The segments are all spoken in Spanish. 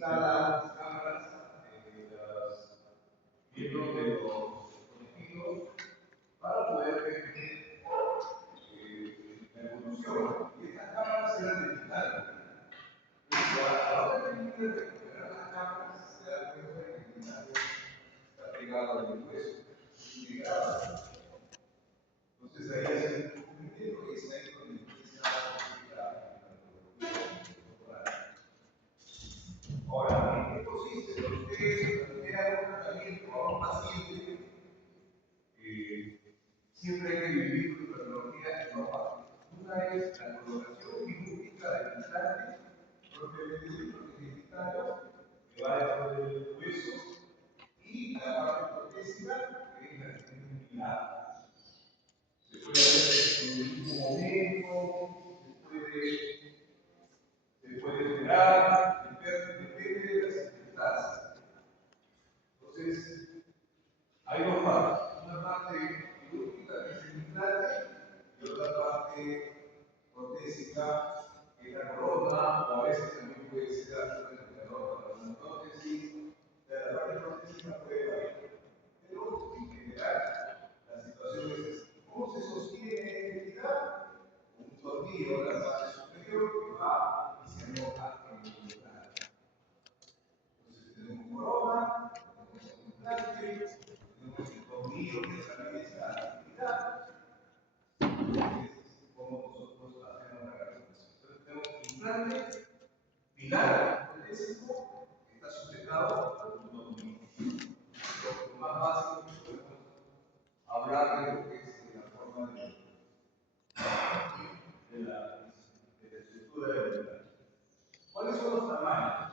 instalan las cámaras, los miembros de los colectivos para poder ver la evolución. Y estas cámaras eran digitales. A la hora que quieren recuperar las cámaras, se da cuenta de que el metal está pegado al hueso, integrado. Entonces ahí hace un descubrimiento y es ahí donde empieza la corporal. Ahora, ¿en qué consiste? Cuando ustedes plantean un tratamiento a un paciente, siempre hay que dividir su metodología en dos partes. Una es la colocación quirúrgica del implante propiamente dicho, que es digitario, que va dentro del hueso, y la parte protésica, que es la que tiene un pilar. Se puede hacer en el mismo momento, se puede esperar, depende de las circunstancias. Entonces, hay dos partes. Una parte quirúrgica, que es el implante, y otra parte protésica, que es la corona, o a veces también puede ser la corona para una prótesis. La parte protésica puede variar. Pero, en general, la situación es así. ¿Cómo se sostiene en entidad? Un tornillo en la parte superior que va y se aloja en el implante. Entonces, tenemos corona, tenemos implante, tenemos el tornillo que atraviesa la actividad. Como nosotros hacemos la realización. Entonces, tenemos implante, pilar protésico, que está sujetado por un tornillo. Lo más básico que podemos hablar de lo que es la forma de la estructura del implante. ¿Cuáles son los tamaños?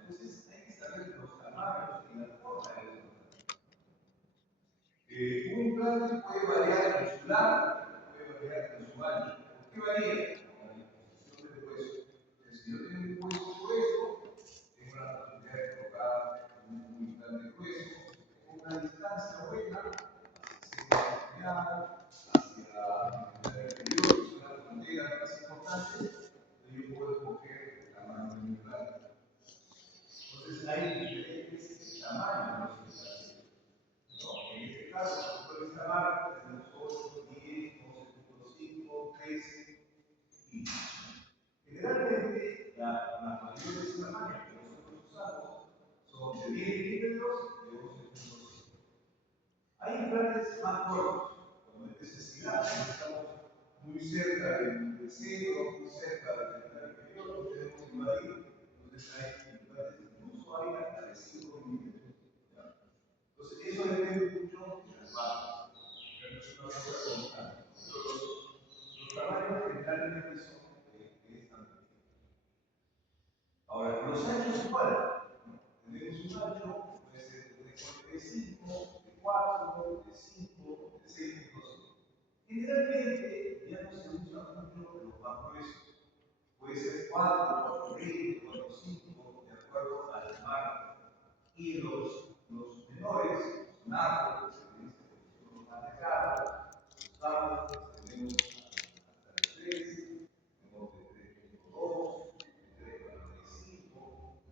Entonces hay que saber los tamaños y la forma de los implantes. Un implante puede variar en su largo, puede variar en su ancho. ¿Por qué varía? Con la disposición del hueso. Entonces, si yo tengo un hueso grueso, tengo la posibilidad de colocar un implante grueso, tengo una distancia buena hacia el exterior, que es una frontera más importante, yo puedo escoger el tamaño de mi implante. Entonces hay diferentes tamaños de los implantes. En este caso, por esta marca, tenemos 8, 10, 12.5, 13 y 15. Generalmente, las mayores tamaños que nosotros usamos son de 10 milímetros y de 11.5. Hay implantes más cortos, cuando hay necesidad, estamos muy cerca del centro, muy cerca del canal inferior, no tenemos que invadir. Entonces hay implantes, incluso hay hasta de 5 milímetros. Entonces eso depende mucho de las barras. Pero es una cosa constante. Los tamaños generalmente son de esta medida. Ahora, los anchos igual. Tenemos un ancho, puede ser de 45, de 4, de 5, de 6.5. Generalmente ya no se usa mucho los más gruesos. Puede ser 4, 4.20, 4.5, de acuerdo al marco. Y los menores, los narcos, que son los más delgados, los bajos, tenemos hasta el 3, tenemos de 3.2, de 3.45,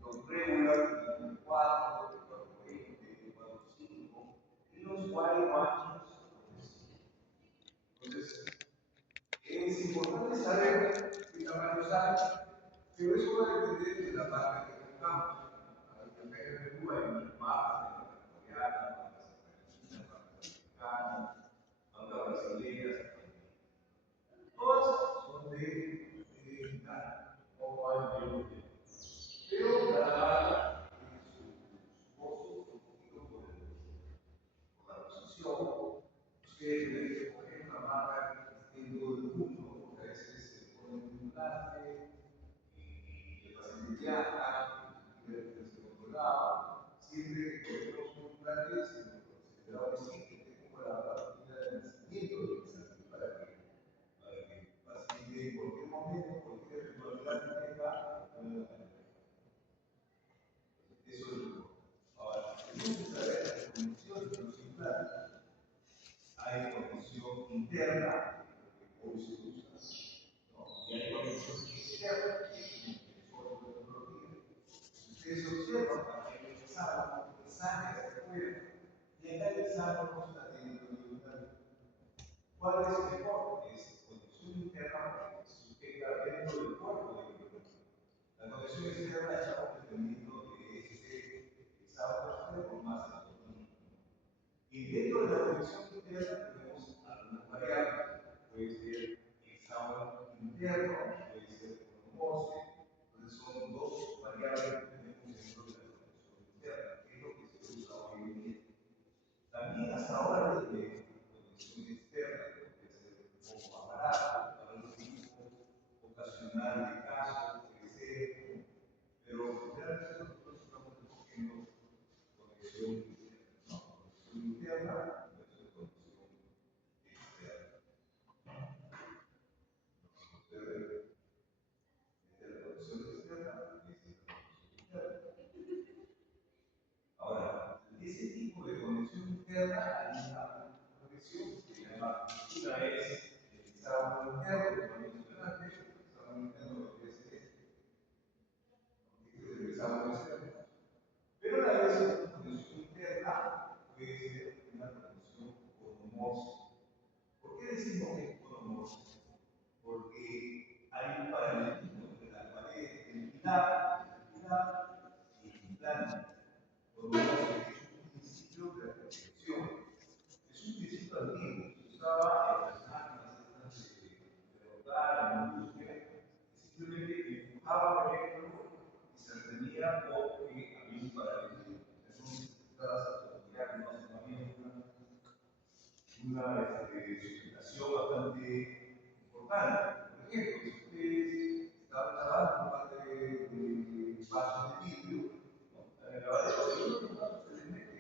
los regular de 4, de 4.20, de 4.5, y los wide anchos de 5. Entonces, es importante saber qué tamaños hay, pero eso va a depender de la marca que tengamos. Depende de Cuba, hay muchas marcas, ecuatorianas, marcas argentinas, marcas brasileñas, todas son de Italia, o hay de Europa. Pero cada marca tiene su costo un poquito por la posición. Ustedes tienen que escoger una marca que esté en todo el mundo, porque a veces se pone un implante y el paciente viaja, y quiere tenerse controlado. Siempre que cogemos un implante, se da un sitio que esté como la partida de nacimiento del paciente para que el paciente en cualquier momento, cualquier eventualidad que tenga, pueda tener. Eso es lo que. Ahora, tenemos que saber las condiciones de los implantes. Hay condición interna, que hoy se usa, ¿no? Y hay condición externa, que nosotros podemos producir. Si ustedes interno puede ser monomorfo. Entonces son dos variables que tenemos dentro de la conexión interna, que es lo que se usa hoy en día. También hasta ahora de conexión externa, que puede ser un poco más barato, para un tipo ocasional de casos, crecer, pero realmente nosotros estamos escogiendo conexión interna, ¿no? Conexión interna versus conexión externa. Ustedes, la conexión externa es la conexión interna. Ahora, ese tipo de conexión interna hay una conexión que se llama, una es el hexágono interno, que lo mencioné antes, el hexágono interno lo que es el hexágono externo. Pero a la vez una conexión interna puede ser una conexión monomórfica. ¿Por qué decimos que es monomórfica? Porque hay un paralelismo entre la pared del pilar y el implante. Por lo tanto, es un principio de reflexión. Es un principio antiguo. Se usaba en las máquinas de rodar, en la industria. Simplemente empujaba el electro y se retenía porque había un paralelismo. Entonces, necesitabas girar, no había una sustentación bastante importante. Por ejemplo, si ustedes estaban lavando un par de vasos de vidrio, ¿no? En el lavadero de vidrio, se les mete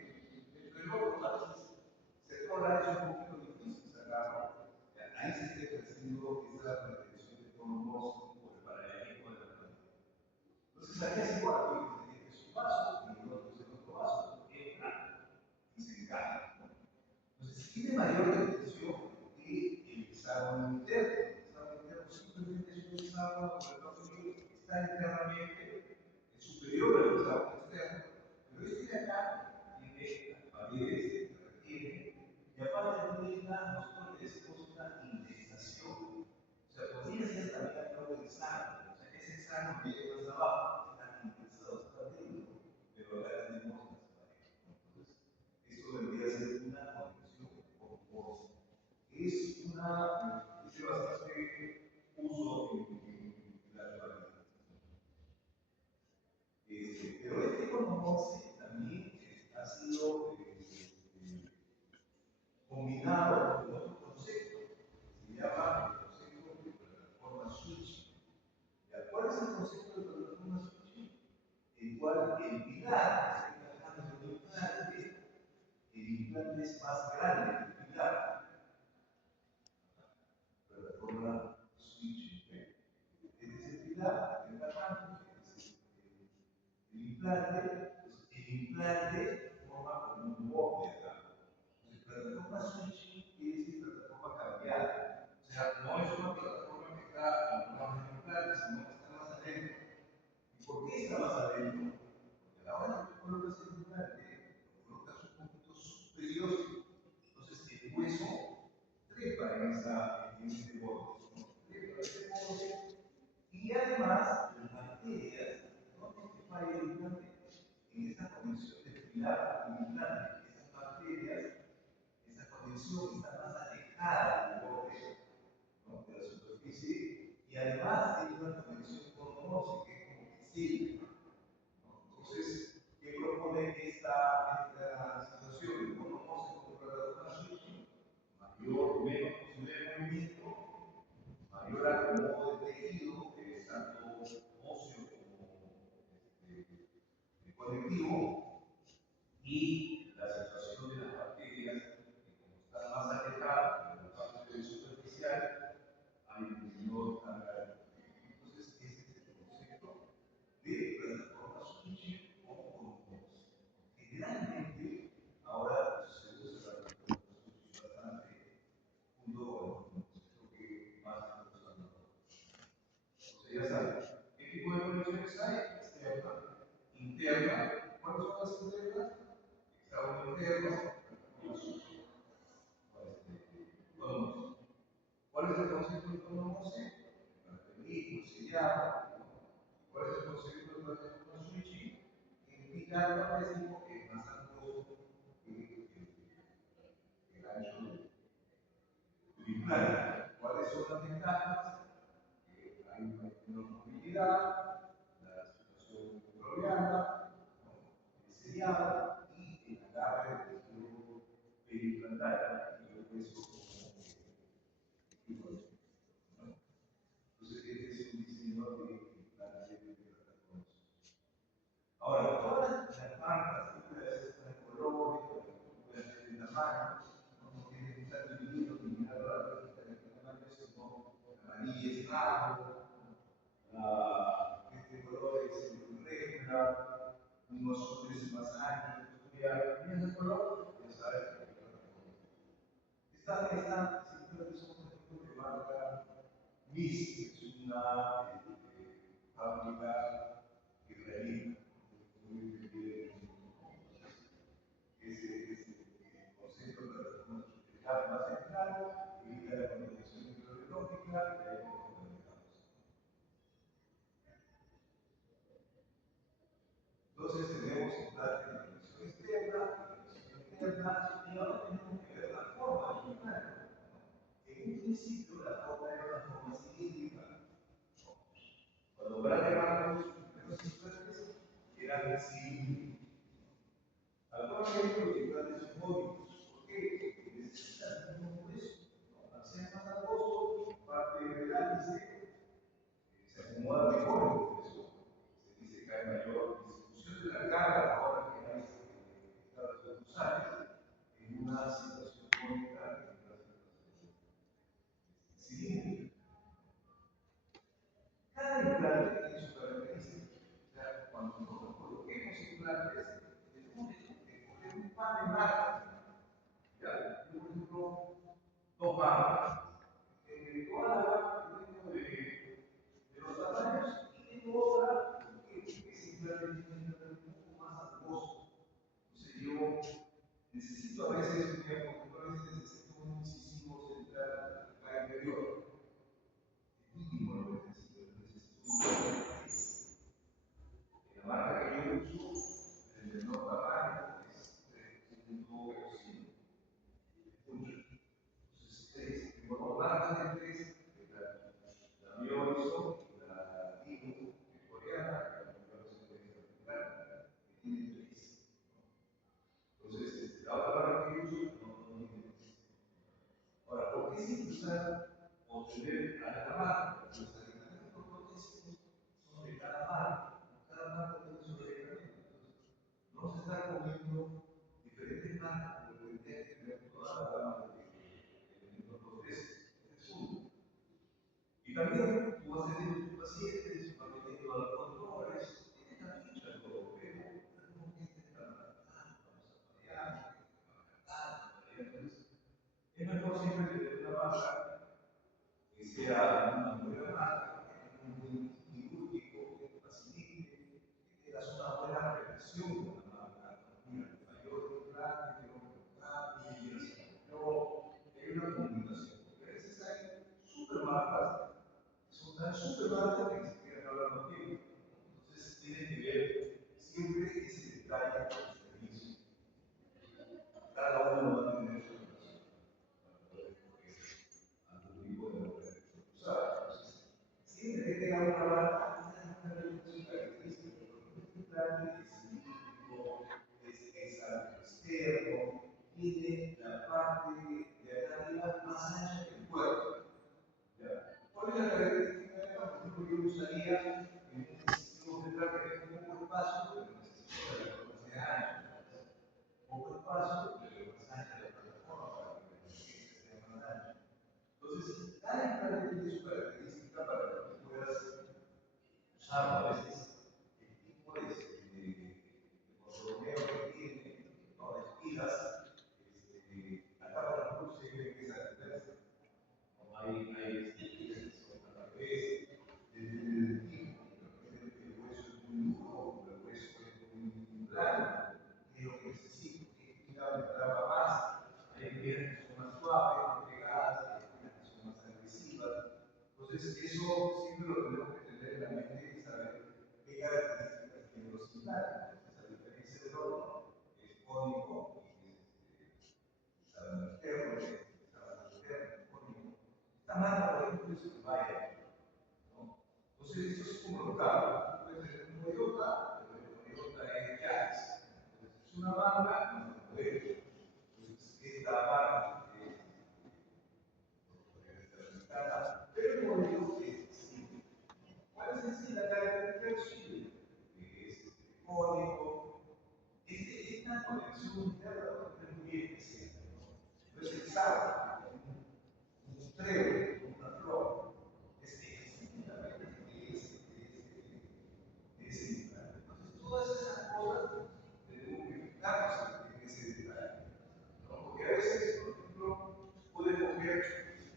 dentro del otro, se torna eso un poquito difícil sacarlo. Ahí se está ejerciendo esa retención de monomorfismo por el paralelismo de la planta. Entonces, aquí es igual, es un vaso y el otro es el otro vaso, entra y se encaja. Entonces, tiene mayor retención que el hexágono interno. El hexágono interno simplemente es un hexágono que está internamente superior al hexágono externo, pero este de acá tiene las paredes que retiene, y aparte tiene nosotros le decimos una indexación. O sea, podría ser también algo de hexágono. O sea, ese hexágono que llega más abajo está indexado, está dentro, pero acá tenemos las paredes. Entonces, esto debería ser una conexión compuesta. Es tiene bastante uso en la actualidad. Pero este conoce también ha sido combinado con otro concepto que se llama el concepto de plataforma switch. ¿Cuál es el concepto de plataforma switch? El cual el pilar, se está hablando de un implante, el implante es más grande que el pilar. Plataforma switch. Es el pilar, el tamaño, es el implante. El implante forma como un borde acá. Entonces, plataforma switch quiere decir plataforma cambiada. O sea, no es una plataforma que está al lado del implante, sino que está más adentro. ¿Y por qué está más adentro? Porque a la hora que tú colocas el implante, lo colocas un poquito superior. Entonces, el hueso trepa en ese borde, ¿no? Trepa en ese borde. Y además, las bacterias, ¿dónde se falla el implante? En esta conexión de pilar y implante. Esas bacterias, esa conexión está más alejada del borde, ¿no? De la superficie, y además tiene una conexión con monomorfo, que es como que sí, ¿no? Entonces, ¿qué propone esta situación de monomorfo con plataforma switching? Menos posibilidad de movimiento, mayor acomodo de tejido, tanto óseo como conectivo, y la situación de las bacterias, que como están más alejadas de la parte superficial, hay un menor carga. Entonces, ese es el concepto de plataforma switching o controles. Generalmente, ahora se usa la plataforma switching bastante junto con el concepto que más se está usando. Entonces, ya saben, ¿qué tipo de conexiones hay? Externa, interna. ¿Cuáles son las internas? Hexágono interno, plataforma switching. ¿Cuál es el concepto de autonomos? El sellado. ¿Cuál es el concepto de plataforma switching? Indicar paralesismo que es más angosto que el ancho del implante. ¿Cuáles son las ventajas? menos movilidad, la situación microbiana, seriada y el agarre del tejido periimplantario, y eso como ¿no? Entonces, este es un diseño de implante de plataformas. Ahora, todas las marcas, tú puedes hacer estas colores, puedes hacer en la mano, no tienes que estar dividiendo ni mirando la lógica de la mano, sino amarilla es algo, este color es recta, unos azules más anchos, ya tienes el color, ya sabes que esta simplemente es un ejemplo de marca MIS, es una fábrica israelí. Ese concepto de plataforma de sustentabilidad más central, evita la contaminación microbiológica y ahí es donde estamos. Entonces tenemos implantes de revisión externa y revisión interna, y ahora tenemos que ver la forma del implante. En un principio la forma era una forma cilíndrica. Cuando Brad levantó sus primeros implantes, eran cilíndricos. Actualmente los implantes son móviles. ¿Por qué? Porque necesitan un peso. Al ser más angosto, parte del ápice se acomoda mejor en el peso. Se dice que hay mayor distribución de la carga ahora que hay estados concursales en una situación cónica, en una situación cilíndrica. Cada implante tiene su característica. O sea, cuando nosotros coloquemos implantes, tenemos que escoger un par de marcas. ¿Ya? Yo, por ejemplo, dos marcas. Toda la gama que tengo de los tamaños y tengo otra que es implante un poco más angosto. Entonces yo necesito a veces, digamos, a veces necesito un incisivo central acá inferior. Mínimo lo que necesito. La marca que yo uso, el menor tamaño es 3.5. Entonces, tengo dos marcas de 3, la Bioison y la Digo, que es coreana, que la Bioison es americana, que tiene 3. Entonces, la otra marca que yo uso no tiene 3. Ahora, ¿por qué siempre usar o tener a la marca? Los aditamentos protésicos son de cada marca. Cada marca tiene su reglamento. Entonces, no se está comiendo diferentes marcas, pero tendría que tener toda la gama de elementos protésicos. Este es uno. Y también tú vas teniendo tus pacientes, vas teniendo a los controles, tienes la ficha de todo, pero tenemos que estar adaptando, vamos a variar, entonces es mejor siempre tener una marca que sea una buena marca, que tenga un buen quirúrgico, que te facilite, que tengas una buena relación con la marca. Mira, me falló el implante, quiero que lo cambie, pero hay una comunicación, porque a veces hay supermarcas que son tan supermarcas que ni siquiera hablan contigo. Entonces tiene que ver siempre ese detalle con el servicio. Cada uno va a tener su relación para poder escoger algún tipo de modelo que usar. Entonces, siempre que tenga una marca, esa es una característica. Un plan es cilíndrico, es algo externo, tiene la parte de acá arriba más ancha que el cuerpo. ¿Cuál es la característica de esta? Por ejemplo, yo usaría en un sistema de traje que tenga poco espacio, pero necesito que la plataforma sea ancha. Poco espacio, pero más ancha la plataforma para que la experiencia sea más ancha. Entonces, cada implante tiene su característica para que tú puedas usarlo. A veces, el tipo de contorneo que tiene, no de espigas, acá por ejemplo se ve que es a la inversa. No hay espigas que son al revés, depende del tipo. El hueso es muy duro, el hueso es muy blando, es lo que necesito, que quiera una trama más. Hay piezas que son más suaves, más pegadas, hay piezas que son más agresivas. Entonces, eso siempre lo tenemos que tener en la mente y saber qué características tienen los implantes. Entonces, a diferencia del otro, es cónico y es externo, esta marca, por ejemplo, es Bayer, ¿no? Entonces, como los carros. Puede ser un Toyota, pero el Toyota es Yaris. Entonces, es una marca, no es un modelo. Entonces, esta marca pero el modelo es distinto. ¿Cuál es en sí la característica del chip? Es código. Esta conexión interna es muy especial. Entonces, el sábado, un trébol, una flor, es exactamente ese detalle. Entonces, todas esas cosas debemos fijarnos en ese detalle. ¿No? Porque a veces, por ejemplo, puede coger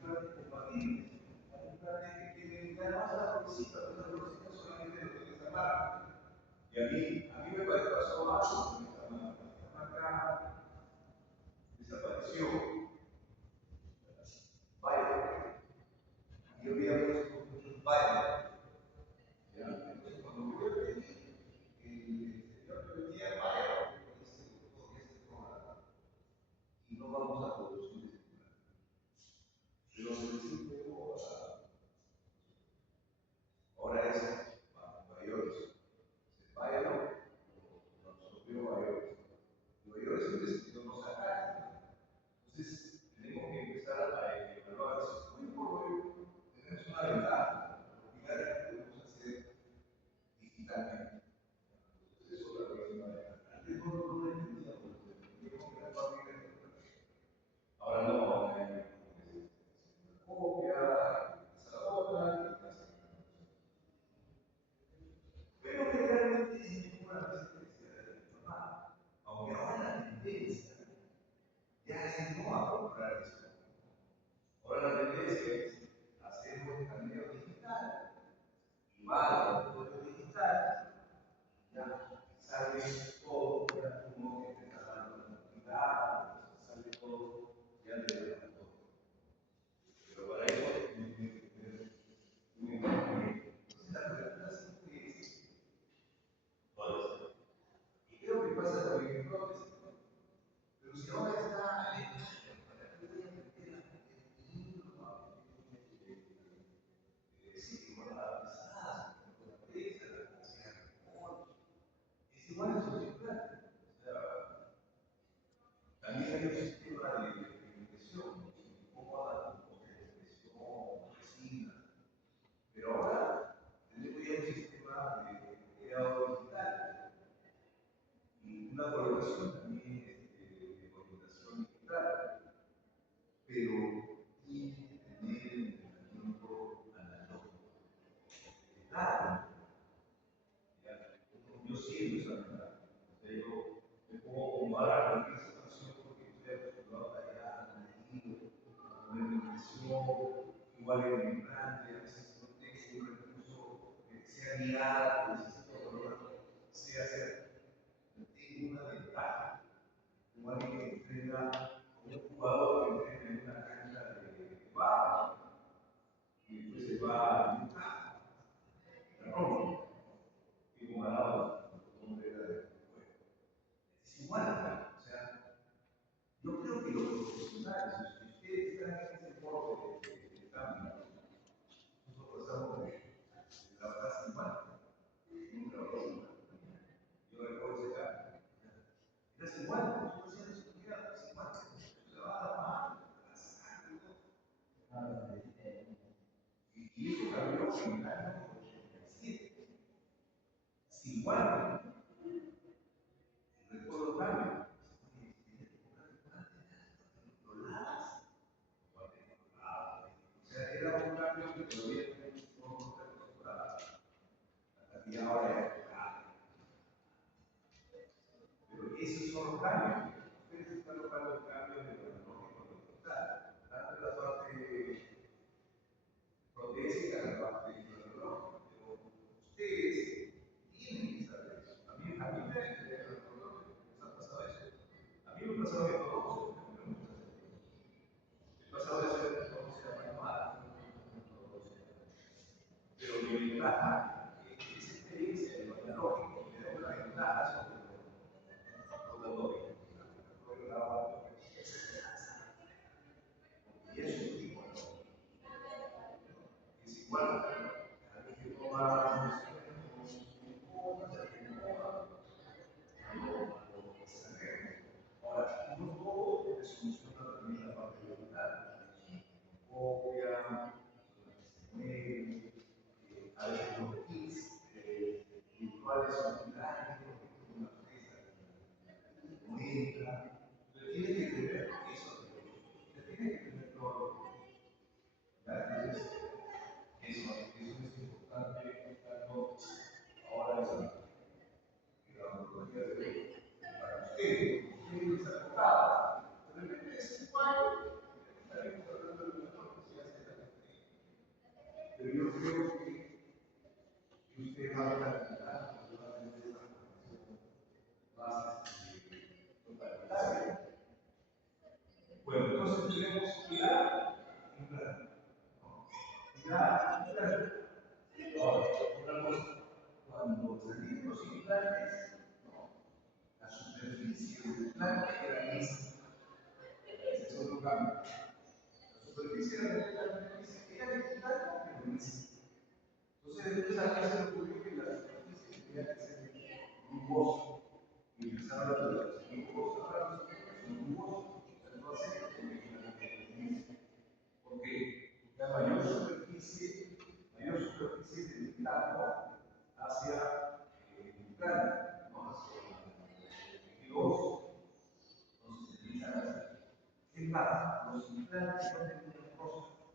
planes compatibles. Hay un plan que tiene ya más la florcita, pero la florcita solamente lo tiene esta marca. Y a mí me pasó algo con esta marca. Esta marca desapareció. Vaya. Yo había puesto muchos bailes. Entonces, cuando yo pedí, el señor que vendía el baile, dice, doctor, ya se toma y no vamos a producir este plan. Pero se decide ahora es mayores. Bayern lo absorbió Bayern. Bayern es un destino no sacar. Entonces, tenemos que empezar a evaluar si hoy por hoy tenemos una ventaja. Los pilares que podemos hacer digitalmente. Entonces, eso también es una ventaja. Antes no lo entendíamos, entendíamos que la fábrica era ahora no, ahora hay copia, esa otra, pero que realmente es una resistencia de informar. Aunque ahora la tendencia ya es no a comprar eso. Ahora la tendencia es hacer un escaneo digital y va al puerto digital y ya sale todo, ya como que te está dando la actividad, sale todo, ya te da todo. Pero para eso tienes que tener un enfoque. Entonces la pregunta siempre es, ¿cuál es? Y creo que pasa también en prótesis. Pero si ahora está ¿para qué voy a meter a libro, sí, con la pesada, con la presa, la alcohol? Es igual en social. O sea, también hay un sistema de impresión, cómoda, de impresión, resina. Pero ahora tenemos ya un sistema de grado digital y una colocación también de orientación digital. Pero tiene que tener el entrenamiento analógico. Claro, yo siento esa ventaja. O sea, yo me puedo comparar con esa situación porque estoy acostumbrado a allá, a medir, a poner mi presión, igual en el implante, a veces no tengo un recurso que sea guiado, necesito probar, sé hacer. Tengo una ventaja. Como alguien que entrena, como un jugador que entrena en una cancha de barro y después se va a Utah, la rompe, y comparado con un era de juego. Es igual, o sea, yo creo que los profesionales, si ustedes están en ese deporte de cambio, nosotros pasamos de trabajar sin guantes, un trabajo sin guantes. Yo recuerdo ese cambio. Era sin guantes, nosotros hacíamos eso, era sin guantes. Se lavaba la mano, la sangre, todo. Y eso cambió en el año 87. Sin guantes. Recuerdo cambio. O sea, era un cambio que todavía no nos acostumbraba. Y ahora es pero esos son los cambios. Ustedes están logrando el cambio de lo analógico a lo digital. Tanto la parte protésica, la parte analógica. Pero ustedes tienen que saber eso. A mí me ha pasado eso. A mí me ha pasado que todos he pasado de ser producción manual, pero mi ventaja es esa experiencia de lo analógico me da una ventaja sobre lo analógico. Y eso es igual. Es igual. Hay que tomar cuando salieron los implantes, la superficie del implante era lisa. Ese es otro cambio. La superficie era completamente lisa. Era digital, pero lisa. Entonces después a mí se me ocurrió que la superficie tenía que ser rugosa. Y empezaron a hablar de los rugosos. Ahora los son rugosos. Entonces, ¿por qué? Porque a mayor superficie del implante hacia el implante, ¿no? Hacia el tejido óseo. Entonces se empiezan a hacer. ¿Qué pasa? Los implantes no tenían rostro.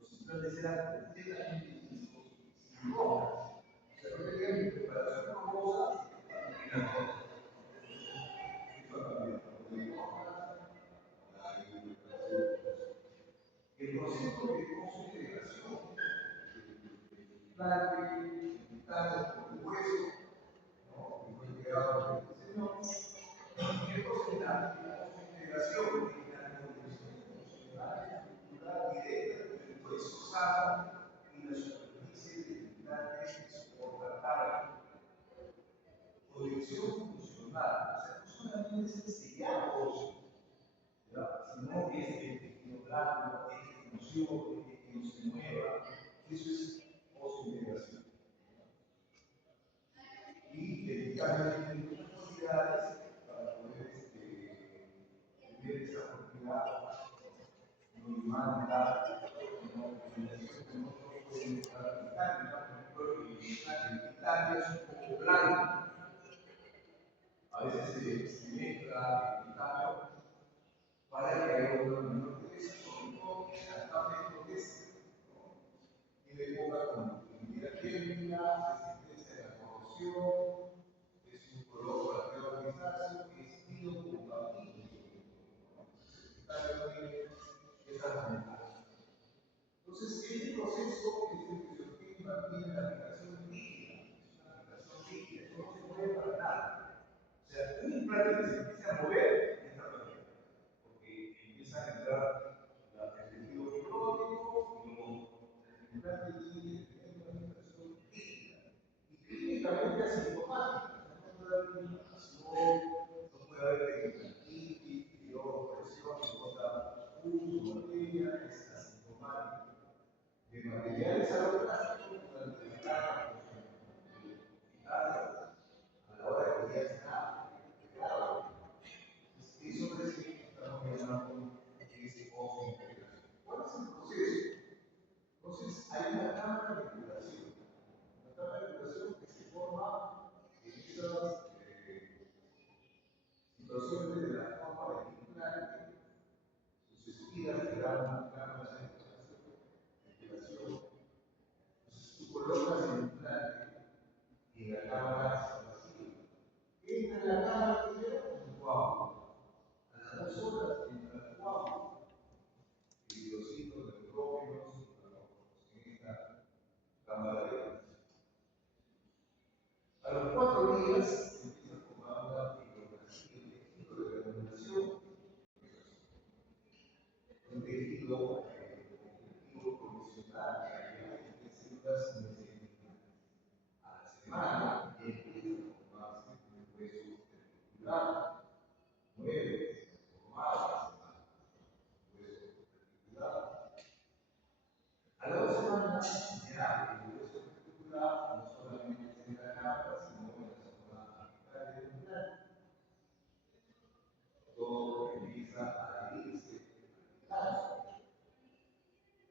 Los implantes eran completamente lisos, sin rocas. O sea, no tenían ni preparación rocosa ni nada. Esto ha cambiado. El concepto de consideración implante por el hueso, ¿no? Y fue creado por el Señor. Y esto es la consideración de la condición funcional estructural directa entre el hueso sano y la superficie del implante que soporta carga. Proyección funcional, o sea, no solamente es el sellado óseo, sino es el tejido blando, es que funcione, es que no se mueva. Eso es osteointegración. Y dedicarle muchas cualidades para poder tener esa propiedad normanda, una combinación con otros pueden estar aplicando. Por ejemplo, el titanio es un poco blando. A veces se mezcla el titanio para que haya una menor dureza, sobre todo en la etapa de protesta. Tiene poca conductividad térmica, resistencia a la corrosión, es un color para grisáceo, es fino compatible. Esas ventajas. Entonces, este proceso es el que se obtiene mantiene la aplicación rígida. Es una aplicación rígida, esto no se mueve para nada. O sea, un implante que se empiece a mover ya está perdido. Porque empieza a entrar el tejido fibrótico y luego el implante tiene que tener una aplicación rígida y clínicamente asintomática. No puede haber inflamación, no puede haber tendinitis, fibrosis, presión, ninguna materia es asintomática. De materiales aloplásticos durante la carga hospitalaria, a la hora que ya está integrado. Eso es lo que estamos llamando ese osteointegración. ¿Cuál es el proceso? Entonces, hay una cámara de curación. Una cámara de curación que se forma en esas situaciones de la forma del implante sucesivas que dan una cámara de curación. Entonces, tú colocas el implante y la cámara está vacía. Entra en la cámara primero un coágulo. A las 2 horas entra el coágulo. Hidrocitos, neutrófilos, en esta cámara de gas. A los 4 días se empieza a formar una fibroblastia, el tejido de granulación, un tejido provisional, que hay células a la semana y empieza a formarse un hueso articular, 9 formado a la semana, hueso articular. A las 2 semanas ya el hueso articular no solamente es en la capa, sino en la zona apical del implante. Todo empieza a adherirse al implante.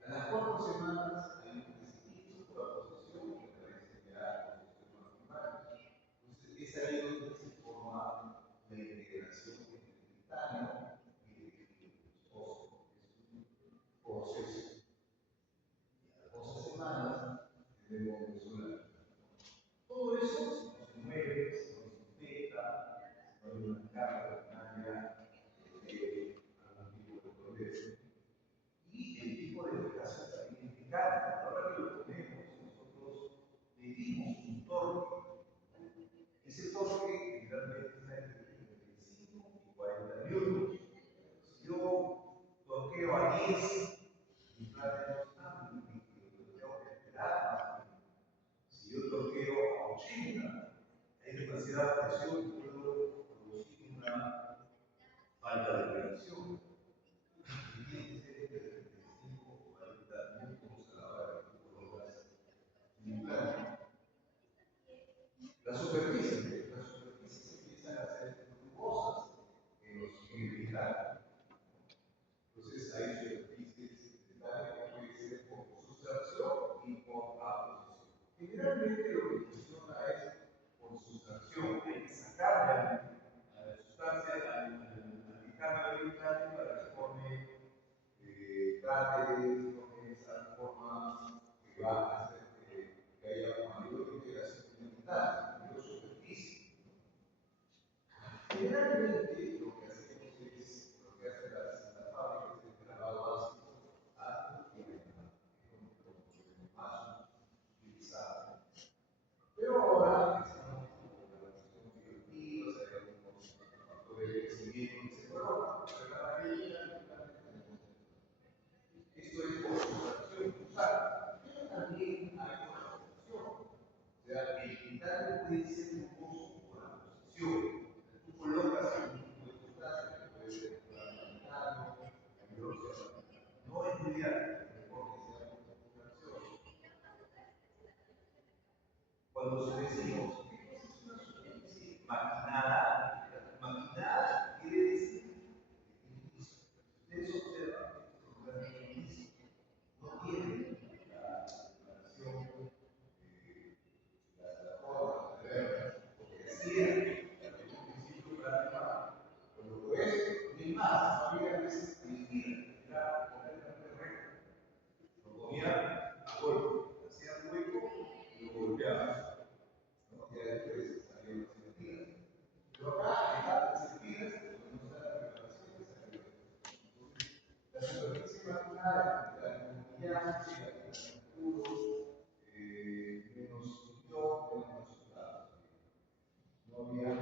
A las 4 semanas hay un crecimiento por la posición que aparece ya en los sistemas primarios. Entonces es ahí donde se forma la integración entre el titanio y el tejido óseo. Es un proceso. A las 12 semanas tenemos venezuela. Todo eso se mueve, se infecta, se pone una carga ordinaria de algún tipo de progreso. Y el tipo de educación también indicar, ahora que lo ponemos, nosotros medimos un torque. Ese torque generalmente está entre 25 y 40 newtons. Si yo torqueo a 10, mi implante no está muy líquido, yo tengo que esperar más. Si Generalmente lo que funciona es por sustracción, hay que sacarle a la sustancia, al picante del implante para que forme cráteres, forme esa forma que va a hacer que haya mayor integración del implante, mayor superficie. Generalmente lo que hacemos es, lo que hacen las fábricas de lavado ácido, es más utilizado. Pero ahora estamos con la cuestión bioactiva, hay algunos factores de crecimiento que se colocan, pero la mayoría esto es por sustracción cruzada. Pero también hay otra opción. O sea, el quitarlo puede ser un poco por la posición. Tú colocas un tipo de sustancia que puede ser plano, no es ideal, mejor que sea por sustracción. Cuando se decimos que es una superficie maquinada, maquinada quiere decir que ustedes observan que es un gran inicio, no tiene la separación, la forma de ver, porque así era, en un principio prácticamente. Cuando lo ves, ni más, no había veces que era completamente recto. Lo comía a golpe, hacía un hueco y lo golpeaba. ¿No? Y después salieron las mentiras. Pero acá están las mentiras, pero no está la preparación de esa entonces, la superficie maquinada, la comunidad, la puros, menos yo, menos resultados. No había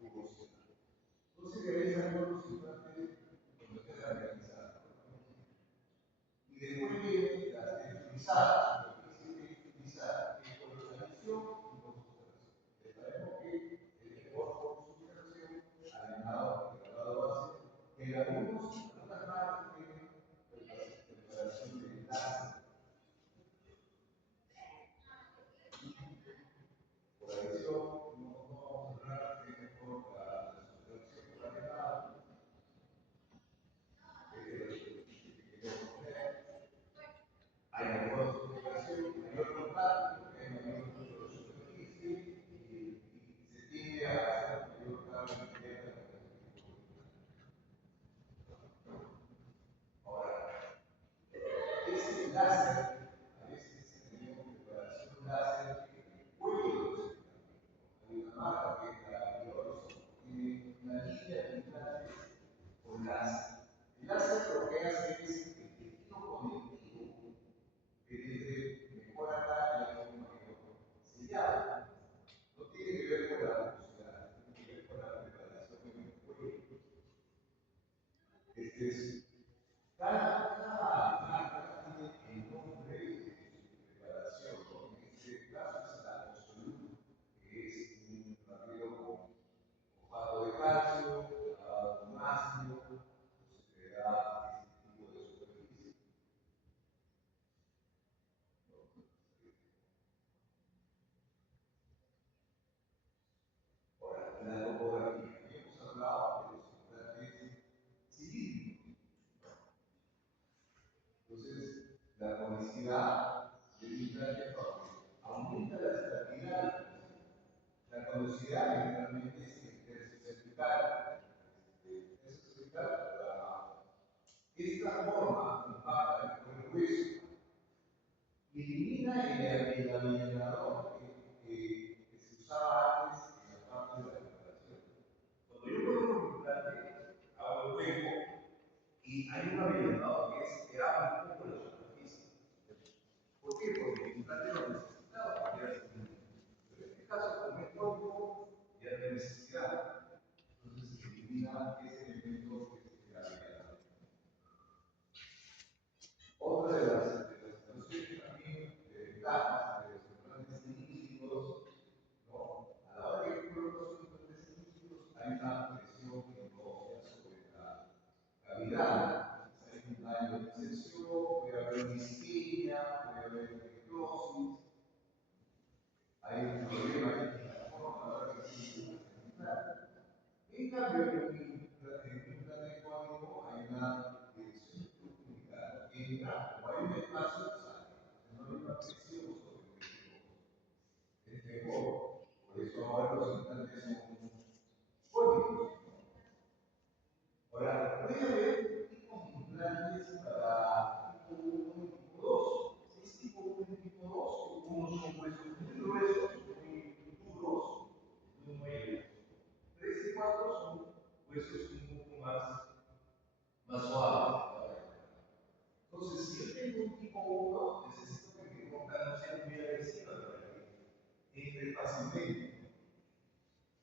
jugos. Entonces queréis saber los resultados cuando estés organizado. Y después viene la texturizada, lo que dice texturizada, que es por tradición y por sustracción. Sabemos que el mejor por sustracción, alienado por el grabado base, que algunas marcas tienen preparación de láser. Por adición, no vamos a hablar de mejor la sustracción por alienado, hay mejor sustracción, mayor contacto, hay mayor uso de superficie y se tiende a hacer mayor cambio de ahora, ese láser, a veces tenemos preparación láser que puede producir. Hay una marca que es la Biológica, tiene una línea de implantes con láser. El láser lo que hace es que el tejido conectivo que mejor acá y algo mayor sellado. No tiene que ver con la velocidad, tiene que ver con la preparación en el cuello. Este es, cada marca tiene el nombre de su preparación. En este caso es la Absolute, que es un barrido con fosfato de calcio, lavado con ácido, se le da este tipo de superficie. Ahora, la topografía. Hemos hablado de los implantes cilíndricos. Entonces, la conicidad del implante aumenta la estabilidad. La conicidad generalmente es intercervical. Esta forma impacta el cuero grueso y elimina el alineador que se usaba antes en la parte de la preparación. Cuando yo coloco un implante, hago el hueco y hay un alineador que abre un poco la superficie. ¿Por qué? Porque el implante lo necesitaba porque era cilíndrico. Pero en este caso, como es tronco, ya no hay necesidad. Entonces se elimina ese elemento que es el alineador. Otra de las situaciones también de ventajas de ahora los implantes son códigos. Ahora, puede haber tipos de implantes para tipo 1 y tipo 2. Si es tipo 1 y tipo 2, unos son huesos muy gruesos, muy duros, muy muebles. 3 y 4 son huesos un poco más suaves. Entonces, si yo tengo un tipo 1, necesito que mi boca no sea muy agresiva para que entre fácilmente.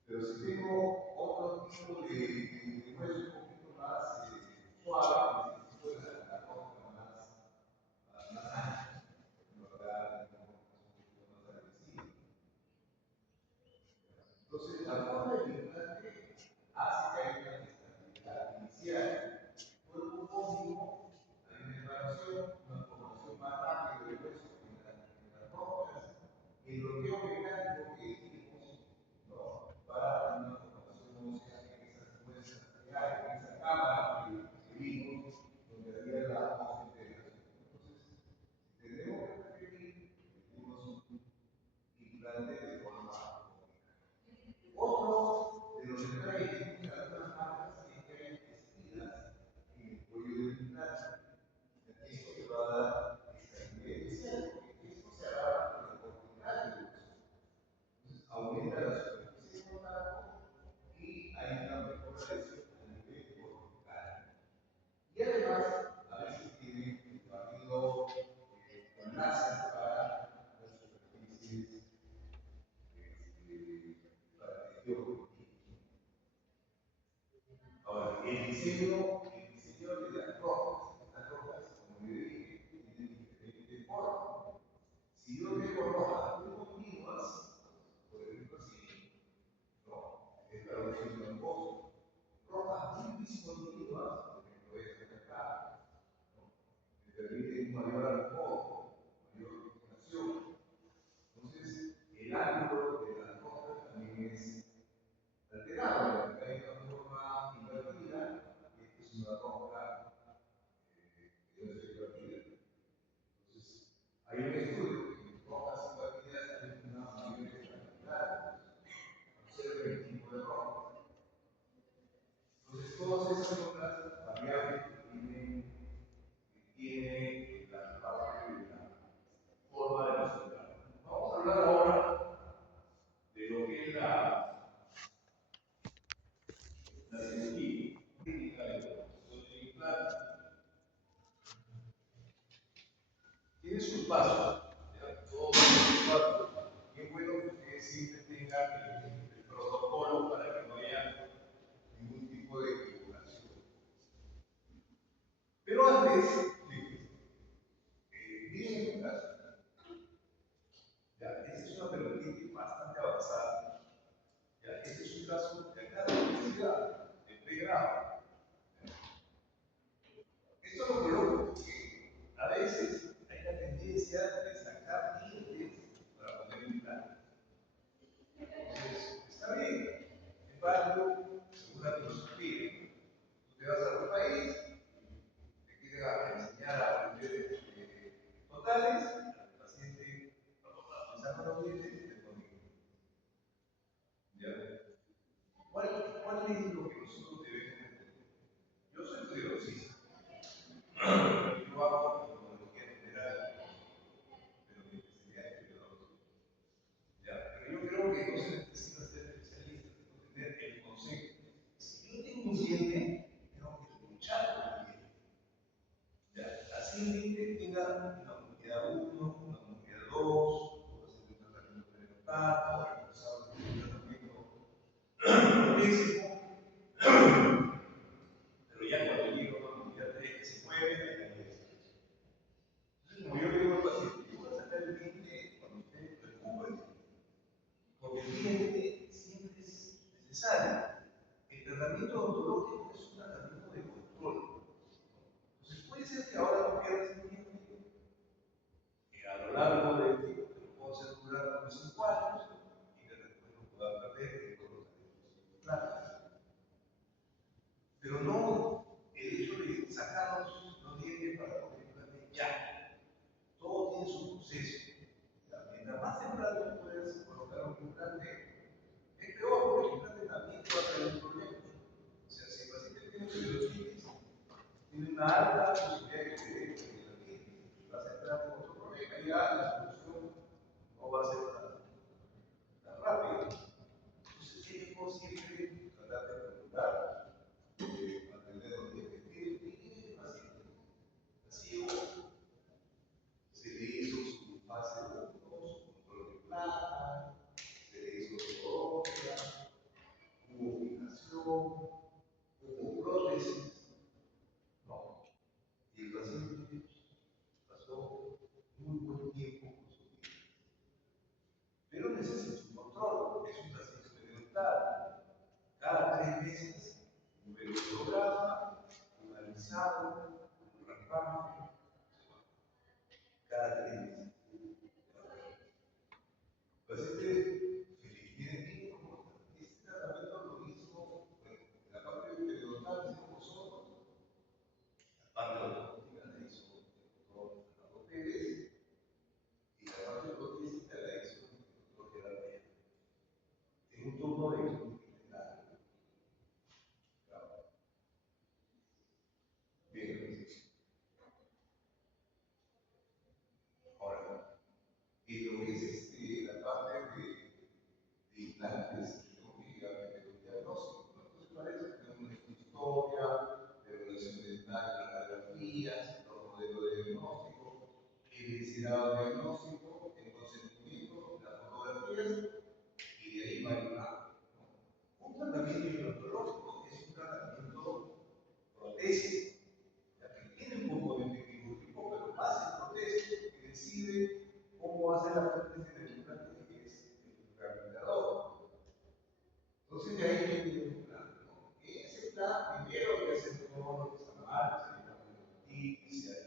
Pero si tengo otro tipo de hueso un poquito más suave, necesito la boca más ancha, ¿verdad? Un poquito más agresiva. Entonces, la forma del implante hace que haya una estabilidad inicial. Cuerpo cósmico, hay una expansión, una formación más rápida del hueso en las rocas, y el bloqueo mecánico que hicimos, ¿no? Para una formación ósea en esas muestras que hay, en esa cámara que vimos, donde había la osmointegración. Entonces, si tenemos que repetir, metimos un implante de forma otro de los detalles que tienen algunas marcas es que hay espinas en el cuello del implante. Esto te va a dar estabilidad inicial, porque esto se agarra con la cortical del hueso. Entonces aumenta la superficie de contacto y hay una mejora de eso a nivel cortical. Y además, a veces tienen el barrido con láser para las superficies para el tejido. Ahora, el diseño de las rocas, como yo dije, tienen diferentes formas. Si yo tengo rocas muy continuas, por ejemplo, así, no, es la versión tramposa. Rocas muy discontinuas, por ejemplo, esta de acá, ¿no? Me permite un mayor arco, mayor inclinación. Entonces, el ángulo de las rocas también es alterado, porque hay una forma invertida, y esta es una roca que no es invertida. Entonces, hay un estudio que en rocas invertidas hay una mayor estabilidad, observa el tipo de roca. Entonces, todas esas son las variables que tiene la parte de la forma de los implantes. Vamos a hablar ahora de lo que es la cirugía técnica de la posición del implante. Tiene sus pasos, ¿ya? Todos sus pasos. Y es bueno que ustedes siempre tengan el protocolo para que no haya ningún tipo de equivocación. Pero antes, miren este caso. Ya, esta es una peritonitis bastante avanzada. Ya, este es un caso de acá de obesidad, de pregrado. Esto lo coloco porque a veces hay la tendencia de sacar dientes para poner un implante. Entonces, está bien, es válido según la filosofía. Tú te vas a otro país, te quieren enseñar a aprender totales, al paciente le sacan los dientes y te ponen. ¿Ya? ¿Cuál es lo que nosotros debemos entender? Yo soy periodista. Yo hago metodología general, pero mi especialidad es periodología. ¿Ya? Pero yo creo que no se necesita ser especialista, sino tener el concepto. Si yo tengo un diente, tengo que escuchar con el diente. ¿Ya? Así el diente tenga una unidad 1, una unidad 2, puedo hacer un tratamiento periodontal, o realizar un tratamiento protésico. Pero ya cuando llega a una unidad 3 que se mueve, ahí hay ejercicio. Entonces, como yo le digo al paciente, yo voy a sacar el diente cuando usted recupere, porque el diente siempre es necesario. El tratamiento odontológico es un tratamiento de control. Entonces, puede ser que ahora no pierdas el diente, que a lo largo del tiempo te lo puedo hacer durar unos 5 años y que después lo pueda perder con los implantes. Pero no el hecho de sacarnos los dientes para poner implantes ya. Todo tiene su proceso. Mientras más temprano puedas colocar un implante, una alta posibilidad de que la tiene. Vas a entrar en otro problema, ya la solución no va a ser tan rápida. Entonces, es mejor siempre tratar de preguntar, mantener los dientes. ¿Qué el paciente? Así se le hizo su fase 1, su control de plata, se le hizo ortodoncia, hubo fijación, hubo prótesis. No. Y el paciente pasó muy buen tiempo con su vida. Pero necesita un control, es un paciente periodontal. Cada 3 meses, un periodograma, un alisado, un raspado, cada 3 meses. El paciente tiene que comportar. Este tratamiento lo hizo, bueno, la parte periodontal hizo nosotros, la parte ortodóntica la hizo el doctor Fernando Pérez, y la parte prótesis la hizo el doctor Gerardo Ayala. En un turno de 15 largo. Bien, ahora, y lo que es la parte de implantes, tengo que hacer un diagnóstico. Entonces, para eso tenemos una historia de evaluación dental, las radiografías, los modelos de diagnóstico, el destinado diagnóstico, el consentimiento, las fotografías, y de ahí va el plan. Un tratamiento implantológico es un tratamiento protésico, ya que tiene un componente quirúrgico, pero más el protésico que decide cómo va a ser la prótesis del implante, que es el rehabilitador. Entonces, de ahí viene un plan, ¿no? En ese plan, primero hay que hacer todo lo que está mal, se hay parodontitis, se hay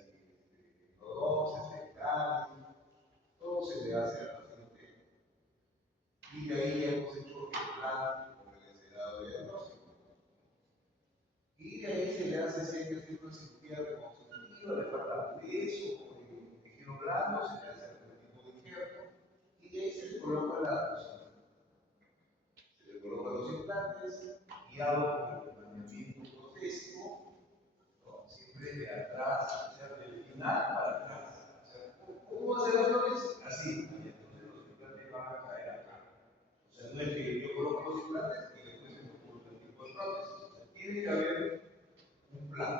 endodoncia, se hay caries, todo se le hace al paciente. Y de ahí hemos hecho el plan con el encerado diagnóstico. Y de ahí se le hace, si hay que hacer una cirugía reconstructiva, le falta peso, tejido blando, se le hace algún tipo de injerto, y de ahí se le coloca la se le colocan los implantes, guiado por el planeamiento protésico, ¿no? Siempre de atrás, o sea, del final para atrás. O sea, ¿cómo va a ser la prótesis? Así, y entonces los implantes van a caer acá. O sea, no es que yo coloco los implantes y después se coloca el tipo de prótesis. O sea, tiene que haber un plan.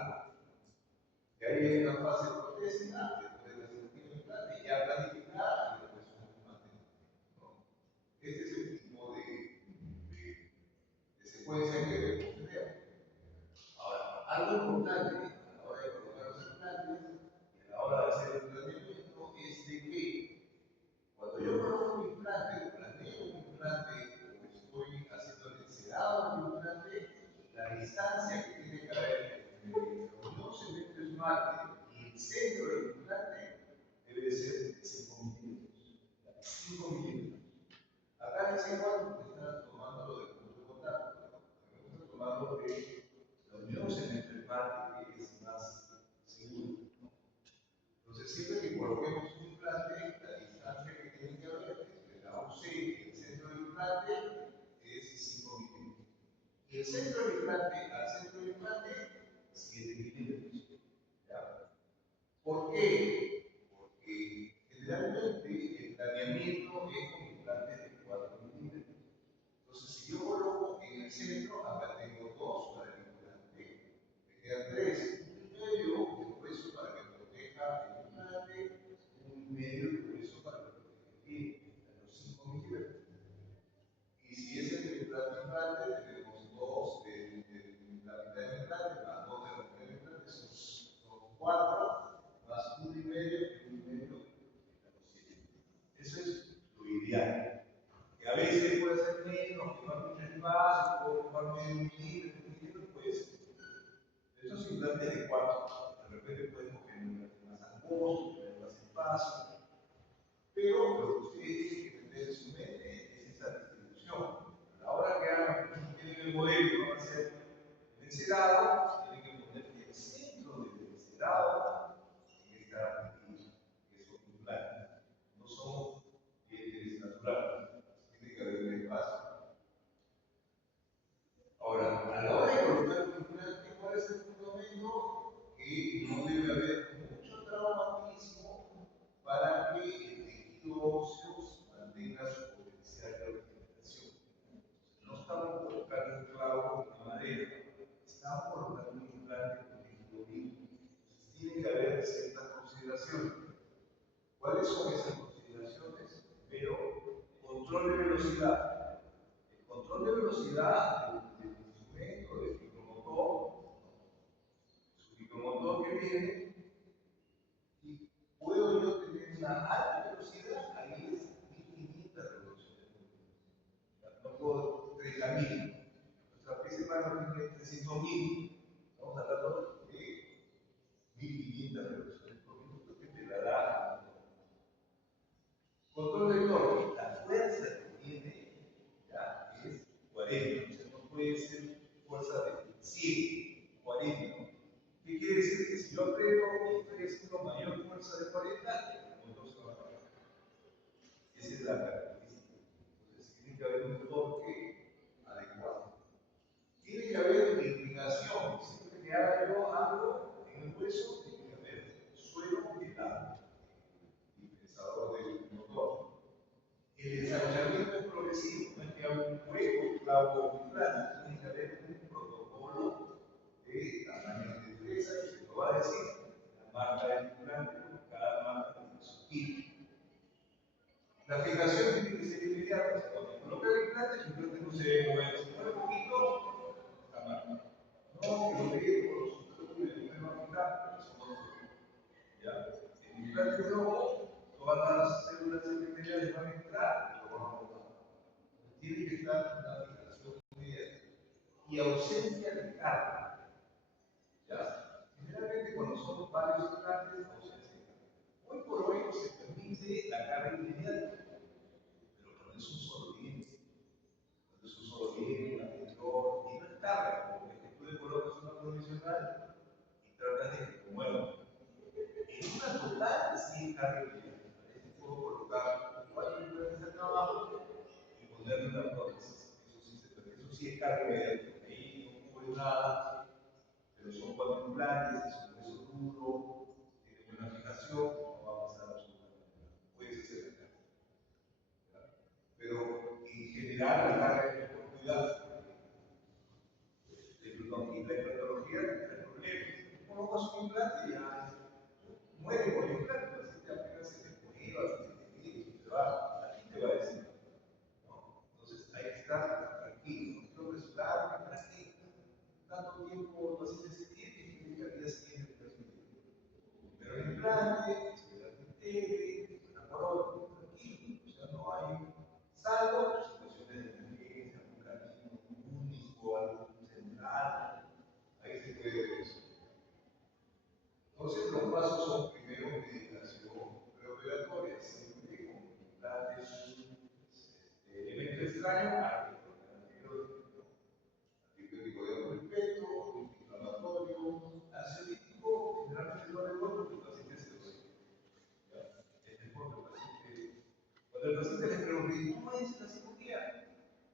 Que ahí hay una fase protésica, después de la cirugía de implante, ya planificada y después un mantenimiento, ¿no? Este es el tipo de secuencia que debemos tener. Ahora, algo importante a la hora de colocar los implantes y a la hora de hacer el planeamiento es de que cuando yo coloco un implante o planeo un implante o estoy haciendo el encerado de un implante, la distancia que tiene que haber entre la unión cemento-esmalte y el centro del implante debe ser de 5 milímetros. 5 milímetros. Acá dice igual que está tomando lo del punto de contacto, ¿no? Está tomando de la unión cemento-esmalte, que es más seguro, ¿no? Entonces, siempre que coloquemos un implante, la distancia que tiene que haber entre la UC y el centro del implante es 5 milímetros. Y el centro del implante al centro del implante, 7 milímetros. ¿Ya? ¿Por qué? Porque generalmente el planeamiento es con implantes de 4 milímetros. Entonces, si yo coloco en el centro, acá tengo 2 para el implante, me quedan 3, 1,5 de grueso para que proteja el implante, 1,5 de grueso para que proteja el pie, a los 5 milímetros. Y si es entre implante y implante, tenemos 2 de la mitad del implante, más 2 de la mitad del implante, son 4, más 1,5 y 1,5 de los 7. Eso es lo ideal. Que a veces puede ser menos, que no hay mucho espacio, puedo ocupar medio milímetro, pues estos implantes de 4, de repente pueden coger un implante más angosto, tener más espacio, pero lo que ustedes tienen que tener en su mente es esa distribución. A la hora que hagan, tienen el modelo y van a hacer el encerado, tienen que poner el centro del encerado en esta que son implantes. No son naturales. Tiene que haber control de velocidad. El control de velocidad del instrumento, del micromotor, su micromotor que viene, y puedo yo tener una alta velocidad, ahí es 1500 revoluciones. No puedo 30.000. Nuestra PC mano tiene 300.000. Estamos hablando de 1500 revoluciones por minuto que te dará control de torque. La fuerza que tiene ya es 40. O sea, no puede ser fuerza de 100, 40. ¿Qué quiere decir? Que si yo aprieto y estoy haciendo mayor fuerza de 40, el motor se va a apagar. Esa es la característica. Entonces, tiene que haber un torque adecuado. Tiene que haber inclinación. Siempre que haga yo algo en el hueso, tiene que haber suelo helado, el dispensador del motor. El ensanchamiento es progresivo, no es que haga un hueco y clavo muy plano, tiene que haber un protocolo de tamaño de empresa que se lo va a decir. La marca del implante, cada marca tiene su kit. La fijación tiene que ser inmediata. O sea, cuando coloca el implante no se debe mover. Si mueve un poquito, está mal. No, que lo pegue por los sustratos y me va a fijar, eso no es. ¿Ya? El implante rojo, todas las células epiteliales van a entrar y lo van a botar. Tiene que estar en una fijación inmediata. Y ausencia de carga. ¿Ya? Generalmente cuando son varios implantes, ausencia de carga. Hoy por hoy se permite la carga inmediata, pero cuando es un solo diente, cuando es un solo diente, un anterior, y no es carga, porque es que tú le colocas una provisional y tratas de que te mueva. En una total sí es carga inmediata. A veces puedo colocar varios implantes acá abajo y ponerle una prótesis. Eso sí se permite, eso sí es carga inmediata. Ahí no cubre nada, pero son 4 implantes, es un hueso duro, tiene buena fijación, no va a pasar absolutamente nada. Puedes hacer la carga. Pero en general la carga es mejor cuidado. La implantología trae problemas. Colocas un implante y ya muere por el implante, así que apenas se te mueva, se te quede, se te va, aquí te va a decir. ¿No? Entonces hay que estar tranquilo, no quiero apresurar, ¿para qué? Tanto tiempo lo haces ese tiempo y que al día siguiente te das un tiempo. Pero el implante, esperar que integre, tranquilo, o sea, no hay, salvo situaciones de emergencia, algún camino único, algún central, ahí se puede ver eso. Entonces los pasos son primero medicación preoperatoria, siempre con implantes, elemento extraño, antibiótico de alto efecto, antiinflamatorio, ansiolítico, generalmente no le doy porque el paciente se duele. Es mejor que el paciente, cuando el paciente le pregunte, ¿cómo es la cirugía?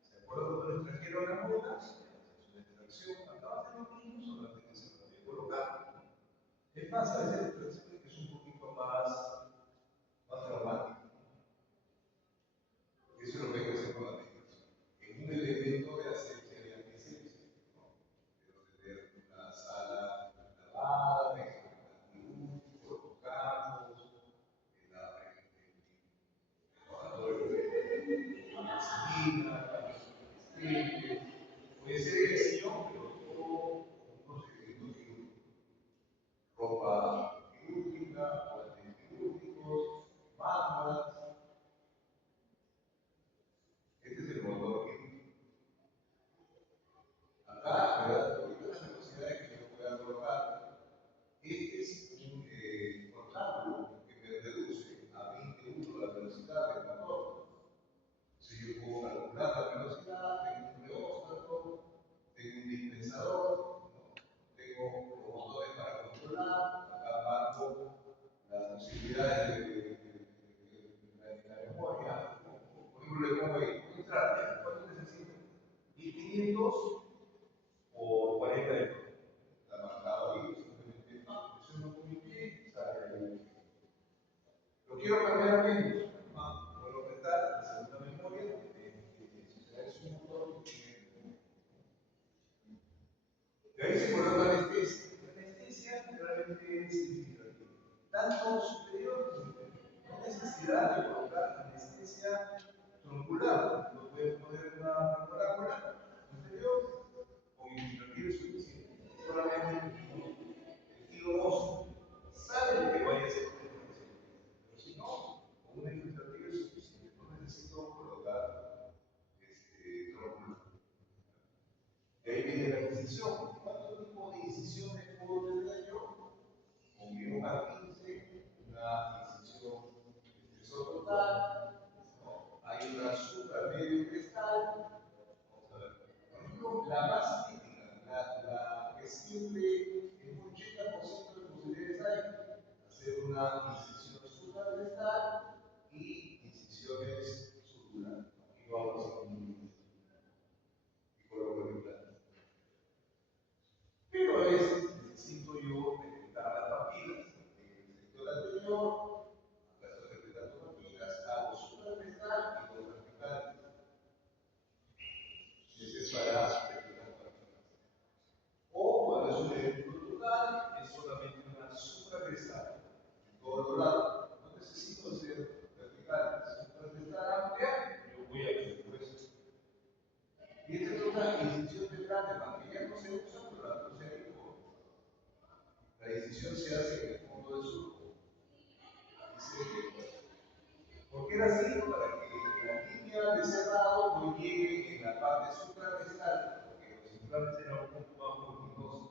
¿Se acuerda cuando le extrajeron la muela? Es una extracción, acaba de hacer lo mismo, solamente que se lo había colocado. Es más, a veces la extracción es un poquito más traumática. Eso es lo que hay que hacer con la medicación. Es un elemento de asepsia y antisepsia. Debo tener una sala lavada, antibiótico, los campos, el laboratorio de amoxicilina, puede ser elección, pero todo un procedimiento quirúrgico. Ropa quirúrgica, guantes quirúrgicos, mangas. Este es el motor quirúrgico. Acá me da todas las velocidades que yo pueda colocar. Este es un control que me reduce a 21 la velocidad del motor. Si yo puedo calcular la velocidad, tengo un reóstato, tengo un dispensador, ¿no? Tengo los botones para controlar, acá marco las posibilidades de la memoria. Por ejemplo, le pongo ahí, entrar, ¿cuánto necesito? 1500 o 40 de está marcado ahí, simplemente presiono con mi pie, sale ahí. Lo quiero cambiar a menos, puedo apretar la segunda memoria, es un motor de ahí se coloca la anestesia. La anestesia realmente es significativa, tanto superior como inferior. No hay necesidad de colocar anestesia troncular, una supra medio cristal. Vamos a ver. Por ejemplo, la más típica, la que siempre en un 80% de posibilidades hay, hacer una incisión supracristal y incisiones subdurales. Aquí vamos a un y coloco el plano. Pero a veces necesito yo detectar las papilas. En el sector anterior, acá estoy detectando papilas, hago supracristal y dos verticales. Ese es para detectar papilas. O cuando es un evento total, es solamente una supracristal en todos los lados. No necesito hacer vertical. Supracristal amplia, yo voy a ver eso. Y esta es una incisión de plano, que ya no se usa, pero la puse ahí la decisión se hace en el fondo del surco. ¿Por qué era así? Para que la línea de cerrado no llegue en la parte supracristal, porque los implantes eran un poco más voluminosos,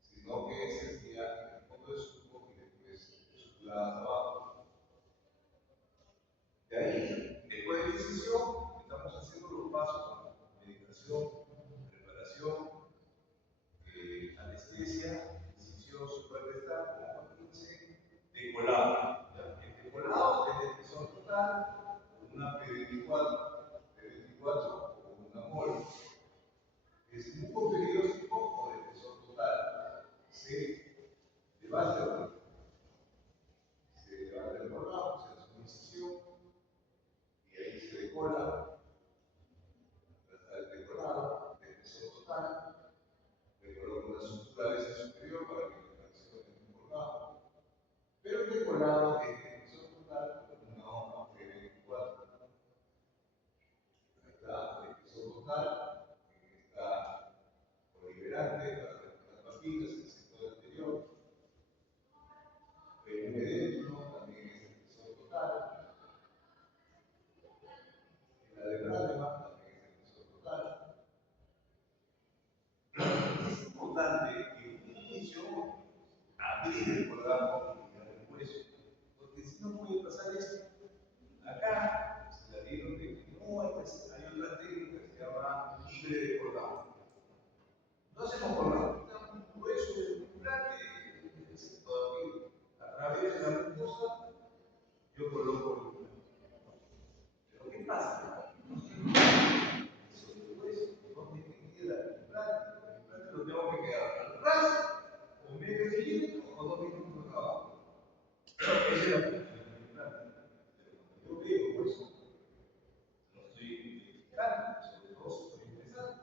sino que se hacía en el fondo del surco y después supladas abajo. De ahí, después de la incisión, estamos haciendo los pasos: meditación, preparación, anestesia, incisión supracristal, como 15, decolado. El decolado es depresión total con una P24 o con una mol. Es muco periódico o depresión total. Se levanta el cuerpo. Se levanta el colado, se hace una incisión y ahí se decola. Hasta el decolado, depresión total. Le coloco una sutura de esa superior para que la canción esté por bajo. Pero el decolado es depresión total con una hoja P24. Ahí está, depresión total. Está coliberante para las papilas, el sector anterior. El medétulo también es depresión total. Y la de Bradema también es depresión total. Es importante que en un inicio abrir el colgado y mirar el hueso, porque si no puede pasar esto. Acá se la dieron de que no, hay otra técnica que se llama libre de colgado. No hacemos colgado, quitamos un hueso del implante, el sector que a través de la mucosa yo coloco el implante. Pero ¿qué pasa? Esos huesos, ¿dónde me queda el implante? El implante lo tengo que quedar al ras, o medio milímetro o 2 milímetros abajo. Esa es la función del implante. Pero cuando yo veo hueso, no estoy identificando, sobre todo si estoy interesado.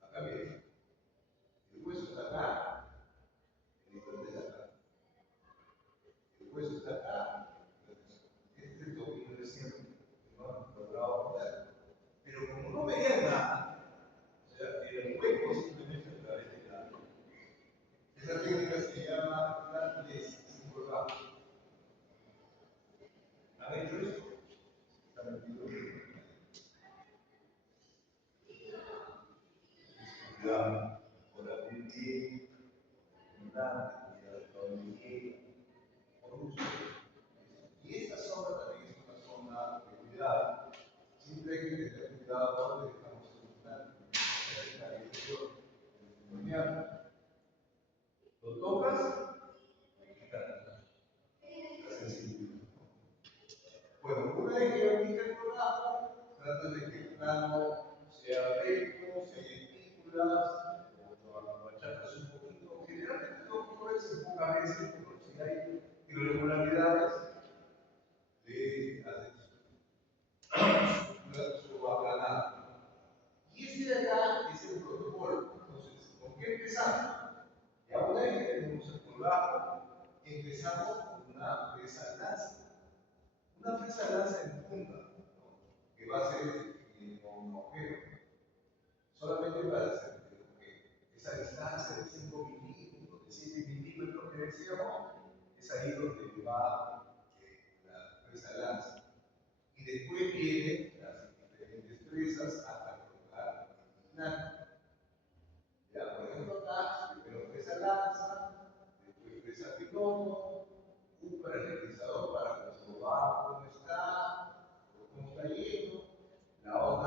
Acá viene. El hueso está acá, el implante está acá. El hueso está acá. Este es el dominio de siempre, que no han logrado poner. Pero como no veía nada, o sea, era un hueco simplemente a través de la. Esa técnica se llama implantes sin colgado. ¿Han hecho esto? ¿Están metidos? Cuidado, por abrir bien, implante, cuidado con donde llegue, por mucho. Y esta zona también es una zona de cuidado. Siempre hay que tener cuidado donde dejamos el implante. La dirección testimonial. Lo tocas y quitas. Está sencillo. Bueno, una vez que aplica el programa, trata de que el plano sea recto, si hay espículas, o lo achacas un poquito. Generalmente no ocurre pocas veces, pero si hay irregularidades, le haces su aplanado. Y ese de acá es el protocolo. Entonces, ¿con qué empezamos? Ya una vez que tenemos el colgado, empezamos con una fresa lanza. Una fresa lanza en punta, ¿no? Que va a ser con un agujero. Solamente para hacer que esa distancia de 5 milímetros, de 7 milímetros que decíamos, es ahí donde va la fresa lanza. Y después vienen las diferentes fresas hasta colocar el implante. Ya, por ejemplo, acá, primero fresa lanza, después fresa piloto, un paralelizador para comprobar cómo está,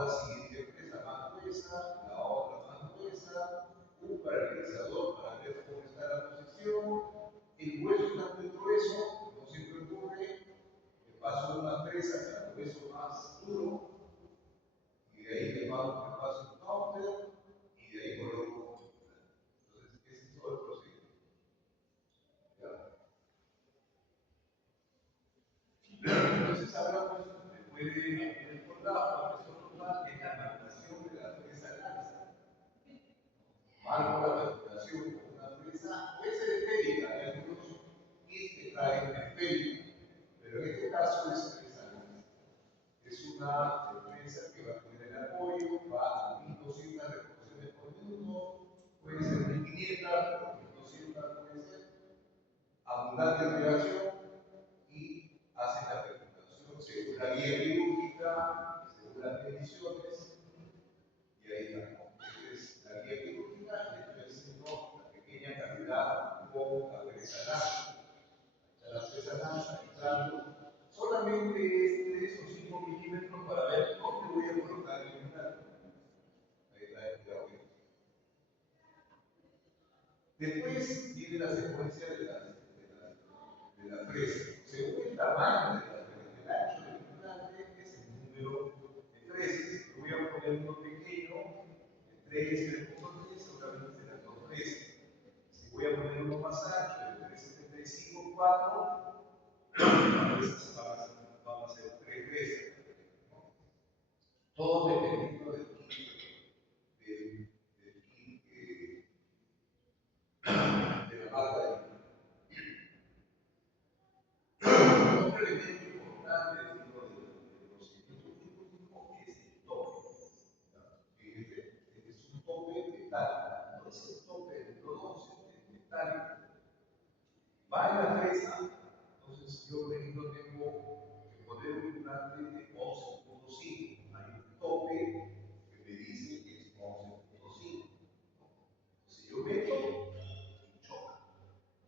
la siguiente presa más gruesa, la otra más gruesa, un paralizador para ver cómo está la posición, el hueso está muy grueso, no siempre ocurre, le paso una presa para el hueso más duro, y de ahí le paso un counter, y de ahí coloco. Entonces, ese es todo el procedimiento. Entonces hablamos, después de abrir el colgado, la presión total, es la marcación de la presa lanza. Marco la respiración con una presa, puede ser esférica, hay algunos kits que traen esférica, pero en este caso es presa lanza. Es una presa que va a tener el apoyo, va a 1200 revoluciones por minuto, puede ser 1500, pero 1200 puede ser, abundante reacción y hace la recuperación según la guía quirúrgica, según las condiciones, y ahí está. Entonces, la guía quirúrgica, le estoy haciendo la pequeña cavidad con la presa lanza. La presa lanza entrando solamente es 3 o 5 milímetros para ver dónde voy a colocar el implante. Ahí está el cuidado. Después viene la secuencia de la presa. Según el tamaño de la presa, el ancho del implante es el número de presas. Yo voy a poner uno pequeño, de 3, 3.3, seguramente serán 2 presas. Si voy a poner uno más ancho, de 3.75, 4, las presas van a ser 3 presas. Todo dependiendo del kit, de la marca de otro elemento importante dentro del procedimiento quirúrgico es el tope. Fíjense, es un tope metálico, no es el tope del producto, es metálico. Va en la presa, entonces yo, por ejemplo, tengo que poner un implante de 11.5. Hay un tope que me dice que es 11.5. Si yo meto, choca.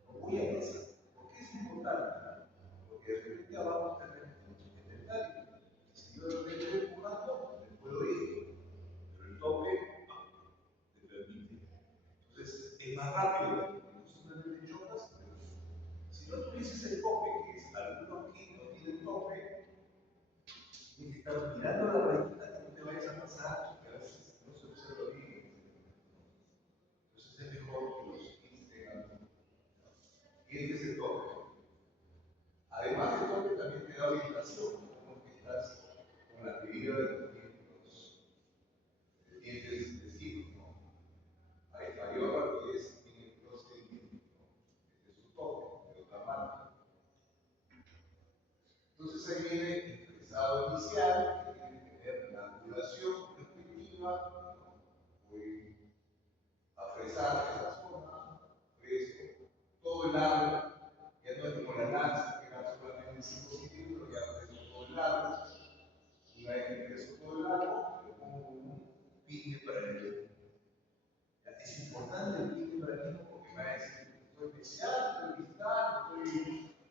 No voy a pasar. ¿Por qué es importante? Porque de repente abajo está el metálico. Si yo de repente voy empujando, me puedo ir. Pero el tope te permite. Entonces es más rápido. No simplemente chocas, pero si no tuvieses el tope, que es algunos kits no tienen tope, tienes que estar mirando la rayita que no te vayas a pasar, que a veces no se observa bien. Entonces es mejor que los kits tengan. Y este es el tope. Además del tope también te da orientación, como que estás con la medida de los dientes de siglo, ¿no? Ahí mayor y es en el 12 milímetros, ¿no? Este es su tope, de otra marca. Entonces ahí viene el fresado inicial, que tiene que tener la duración respectiva, ¿no? Voy a fresar esa zona, freso todo el lado, ya no es como la lanza, que era solamente 5 milímetros, ya freso todo el lado. Una vez que freso todo el lado, le pongo un pine para el mismo. Es importante el pine para el mismo porque me va a decir, estoy especial, estoy distal,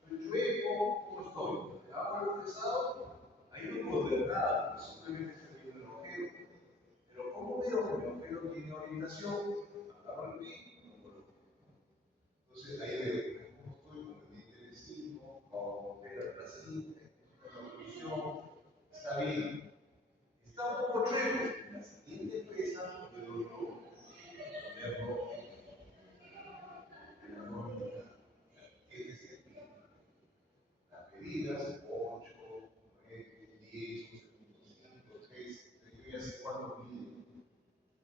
estoy chueco, ¿cómo estoy? Hago el fresado, ahí no puedo ver nada, simplemente estoy viendo el agujero. Pero ¿cómo veo que mi agujero tiene orientación? Agarro el pin, lo coloco. Entonces ahí veo cómo estoy con el diente de signo, vamos a ver atrásito, la posición, está bien. Está un poco chueco. La siguiente presa puedo yo ponerlo en la nómina. Este es el pin. Las medidas 8, 9, 10, 11.5, 13. Yo ya sé cuánto mide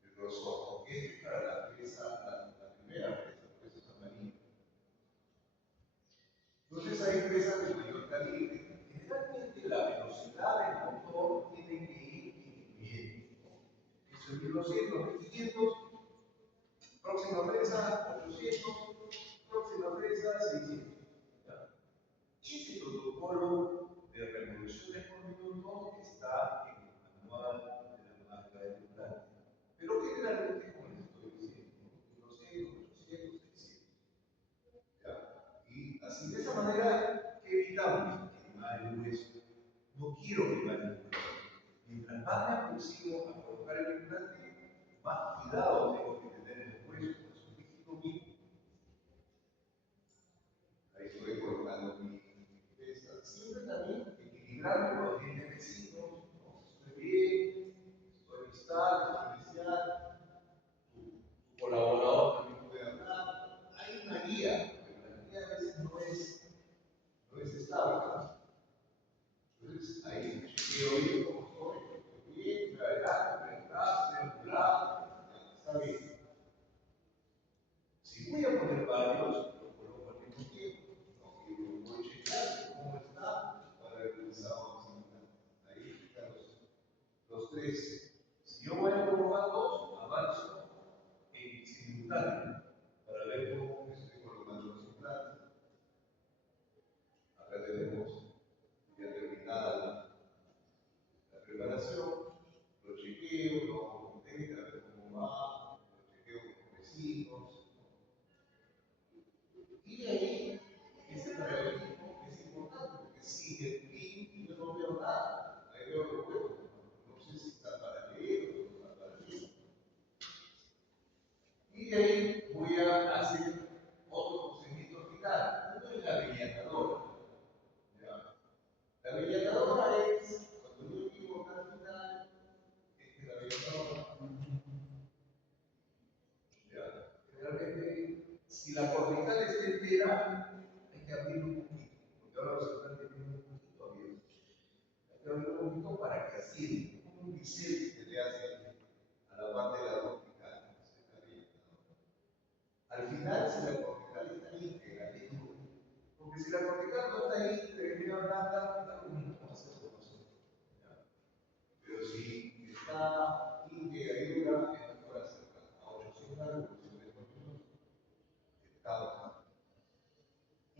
el grosor. Este es para la presa, la primera presa, por eso es amarilla. Entonces hay presas de mayor calibre. Generalmente la velocidad del motor tiene que ir disminuyendo. Eso es 1200, 1500, próxima presa 800, próxima presa 600. Ese protocolo de revoluciones por minuto está en el manual de la marca de implante. Pero generalmente, como les estoy diciendo, 200, 800, 600. ¿Ya? Y así de esa manera, ¿qué evitamos? Quemar el hueso. No quiero quemar el hueso. Mientras más me aproximo a colocar el implante, más cuidado tengo que tener en el hueso, por eso dígito mismo. Ahí estoy colocando mi pesa. Siempre también equilibrando los dientes vecinos, ¿no? Estoy bien, estoy distal, estoy inicial, tu colaborador también puede hablar. Hay una guía, pero la guía a veces no es estable. Entonces, ahí chequeo bien cómo estoy bien, me adelanto, me atrás, estoy angulado, está bien. Si voy a poner varios, los coloco al mismo tiempo, ¿no? Y voy chequeando cómo está para el utilizado simultáneo. Ahí están los tres. Si yo voy a colocar dos, avanzo en simultáneo para ver cómo estoy colocando los implantes. Acá tenemos ya terminada la preparación, lo chequeo, lo hago con teta, a ver cómo va, lo chequeo con los vecinos. Y de ahí, ese paralelismo es importante, porque si el pin yo no veo nada, ahí veo los huevos, no sé si está paralelo o no está paralelo. Y de ahí voy a hacer otro procedimiento final. Uno es la rellenadora. La rellenadora es, cuando yo digo acá al final, la rellenadora, realmente, si la cortical está entera, hay que abrir un poquito, porque ahora los implantes tienen un poquito abierto. Hay que abrir un poquito para que así, como un bisel que le hace a la parte de la cortical. Al final, si la cortical está íntegra, es duro. Porque si la cortical no está íntegra, es blanda, está bonito, no hace eso nosotros. Pero si está íntegra y dura, es mejor hacerla a 800 revoluciones por minuto. Está bajando.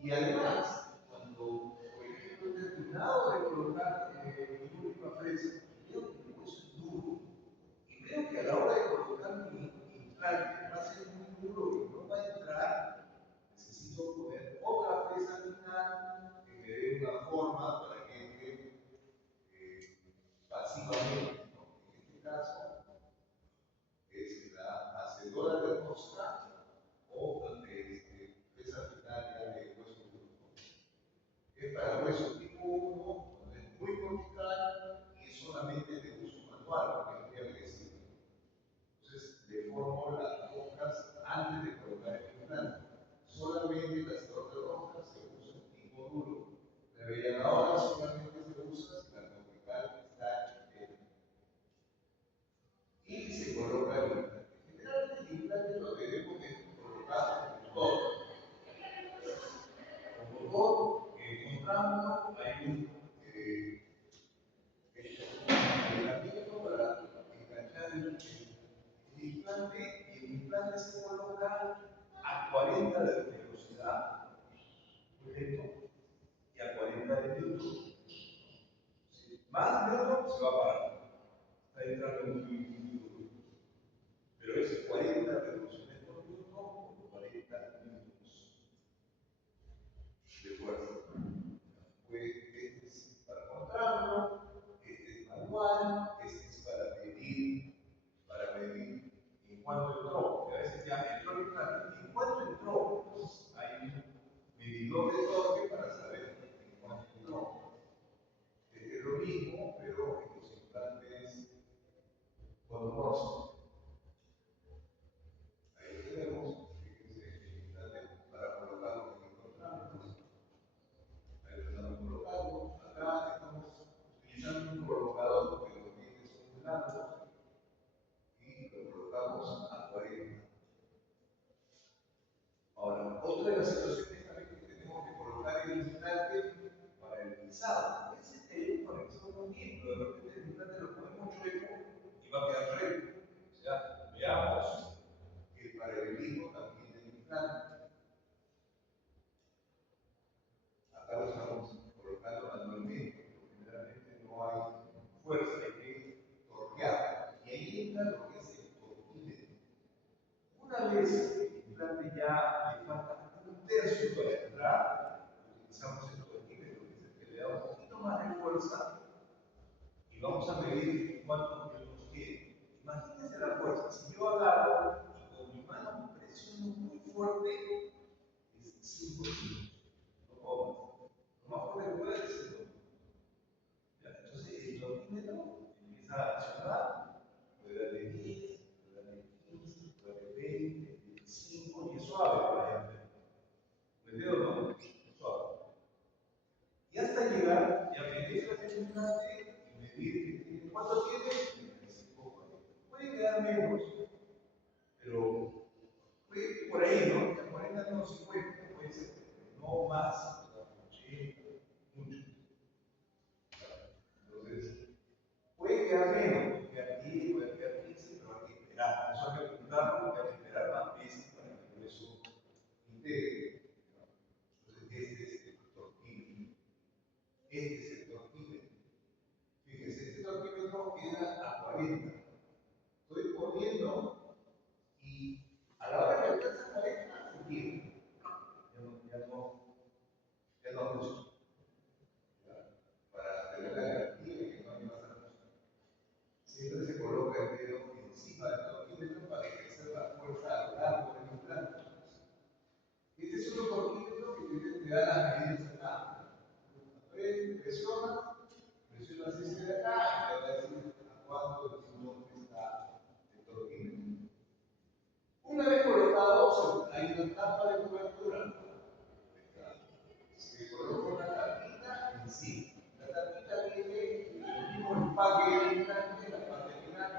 Y además, cuando, por ejemplo, he terminado de colocar mi última fresa, y veo que el hueso es duro, y veo que a la hora de colocar mi implante va a ser muy duro y no va a entrar, necesito poner otra fresa final que me dé una forma para que entre pasivamente, ¿no? En este caso, es la hacedora de rosca o fresa final ya de hueso duro. Es para hueso tipo 1, cuando es muy cortical y es solamente de uso manual, porque es muy agresivo. Entonces, deformo las roscas antes de colocar el implante. Solamente las roscas se usan tipo duro. La rellenadora solamente se usa si la cortical está entera. Y se coloca el implante. Generalmente el implante lo debemos de colocar todo. Como todo, encontramos, hay un entrenamiento para enganchar el implante, y el implante se coloca a 40 de velocidad, ¿correcto? Y a 40 de Newton. ¿Sí? Más Newton se va a parar. Está entrando muy duro. Pero es 40 revoluciones por minuto por 40 minutos de fuerza. Pues este es para contarlo, este es manual, este es para medir en cuánto entró. A veces ya entró el implante, en cuánto entró. Entonces hay un medidor de torque para saber en cuánto entró. Es lo mismo, pero en los implantes con Morse. Ahí tenemos, fíjense, el implante para colocar lo que encontramos. Ahí lo estamos colocando. Acá estamos utilizando un colocador porque los dientes son muy largos y lo colocamos a 40. Ahora, otra de las situaciones también que tenemos que colocar el implante para el pisado. Ese teléfono que son muy bien, pero de repente el implante lo ponemos chueco y va a quedar recto. y vamos a medir cuántos minutos tiene. Imagínense la fuerza. Si yo agarro y con mi mano presiono muy fuerte, es 5 kilos. No puedo más. Lo más fuerte que puede es el doble. Entonces el torquímetro empieza a accionar, puede darle 10, puede darle 15, puede darle 20, 25, y es suave, por ejemplo. ¿Me entiendo, no? Es suave. Y hasta llegar, ya medir la determinante y medir cuánto tiene, puede quedar menos, pero puede por ahí, ¿no? De 40 a 50, puede ser, no más, 80, mucho. Entonces, puede quedar menos, puede quedar 10, puede quedar 15, pero hay que esperar. Eso hay que apuntarlo porque hay que esperar más veces para que el hueso integre. Entonces, este es el torquímetro. Este es el torquímetro. Fíjense, este torquímetro queda a 40. Estoy poniendo y a la hora que alcanza 40, se quiebra. Ya no ajusta. Para tener la garantía de que no hay más ajuste. Siempre se coloca el dedo encima del torquímetro para ejercer la fuerza a lo largo del implante. Este es otro torquímetro que te da las medidas acá. Presionas este de acá y te va a decir a cuánto está el torquímetro. Una vez colocado, hay una tapa de cobertura. Se coloca una tapita encima. La tapita tiene el mismo empaque del implante en la parte final,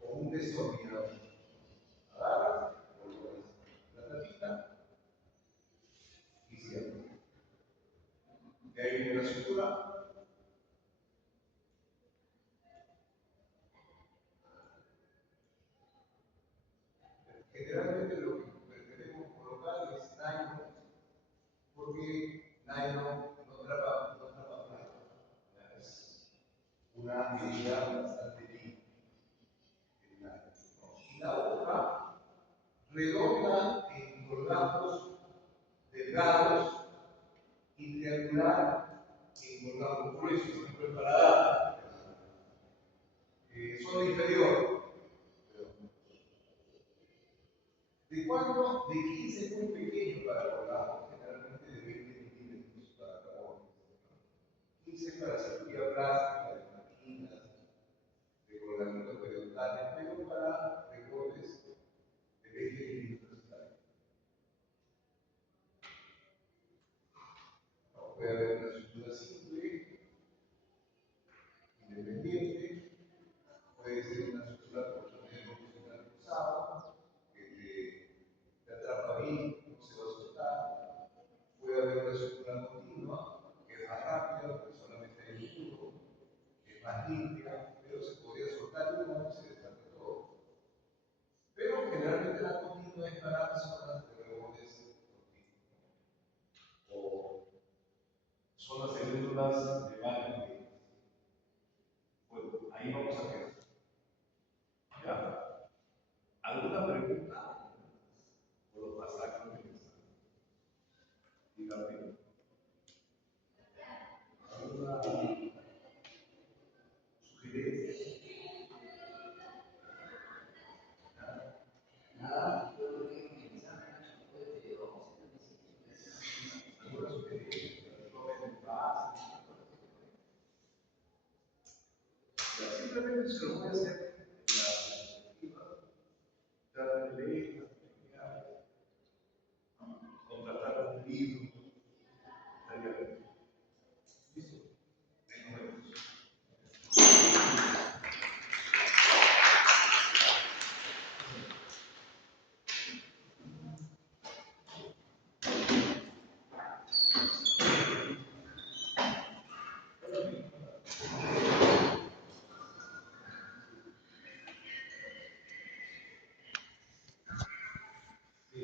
o un destornillador. Agarras, colocas la tapita y cierras. De ahí viene la sutura. Generalmente lo que preferimos colocar es nylon, porque nylon no atrapa placa. Es una medida bastante libre. Y la hoja redonda en colgajos delgados y triangular en colgajos gruesos, por ejemplo el paladar. Son inferiores. ¿De cuánto? De 15 es muy pequeño para colgajos, generalmente de 20 milímetros para carbones. 15 para cirugía plástica, de máquinas, de colgamientos periodontales, pero para recortes de 20 milímetros está bien. No, puede haber una sutura simple, independiente, puede ser una sutura por tener longitudinal cruzado, que te atrapa ahí, no se va a soltar. Puede haber una sutura continua, que es más rápida, porque solamente hay un tubo, que es más limpia, pero se podría soltar una y se descarta todo. Pero generalmente la continua es para zonas de rebotes continuos, o zonas de glándulas de baño. Bueno, ahí vamos a ver. ¿Ya? ¿Alguna pregunta? ¿O lo pasar con el examen? Dígame. ¿Alguna sugerencia? Nada. ¿Alguna sugerencia? Simplemente se lo voy a hacer en la perspectiva, darle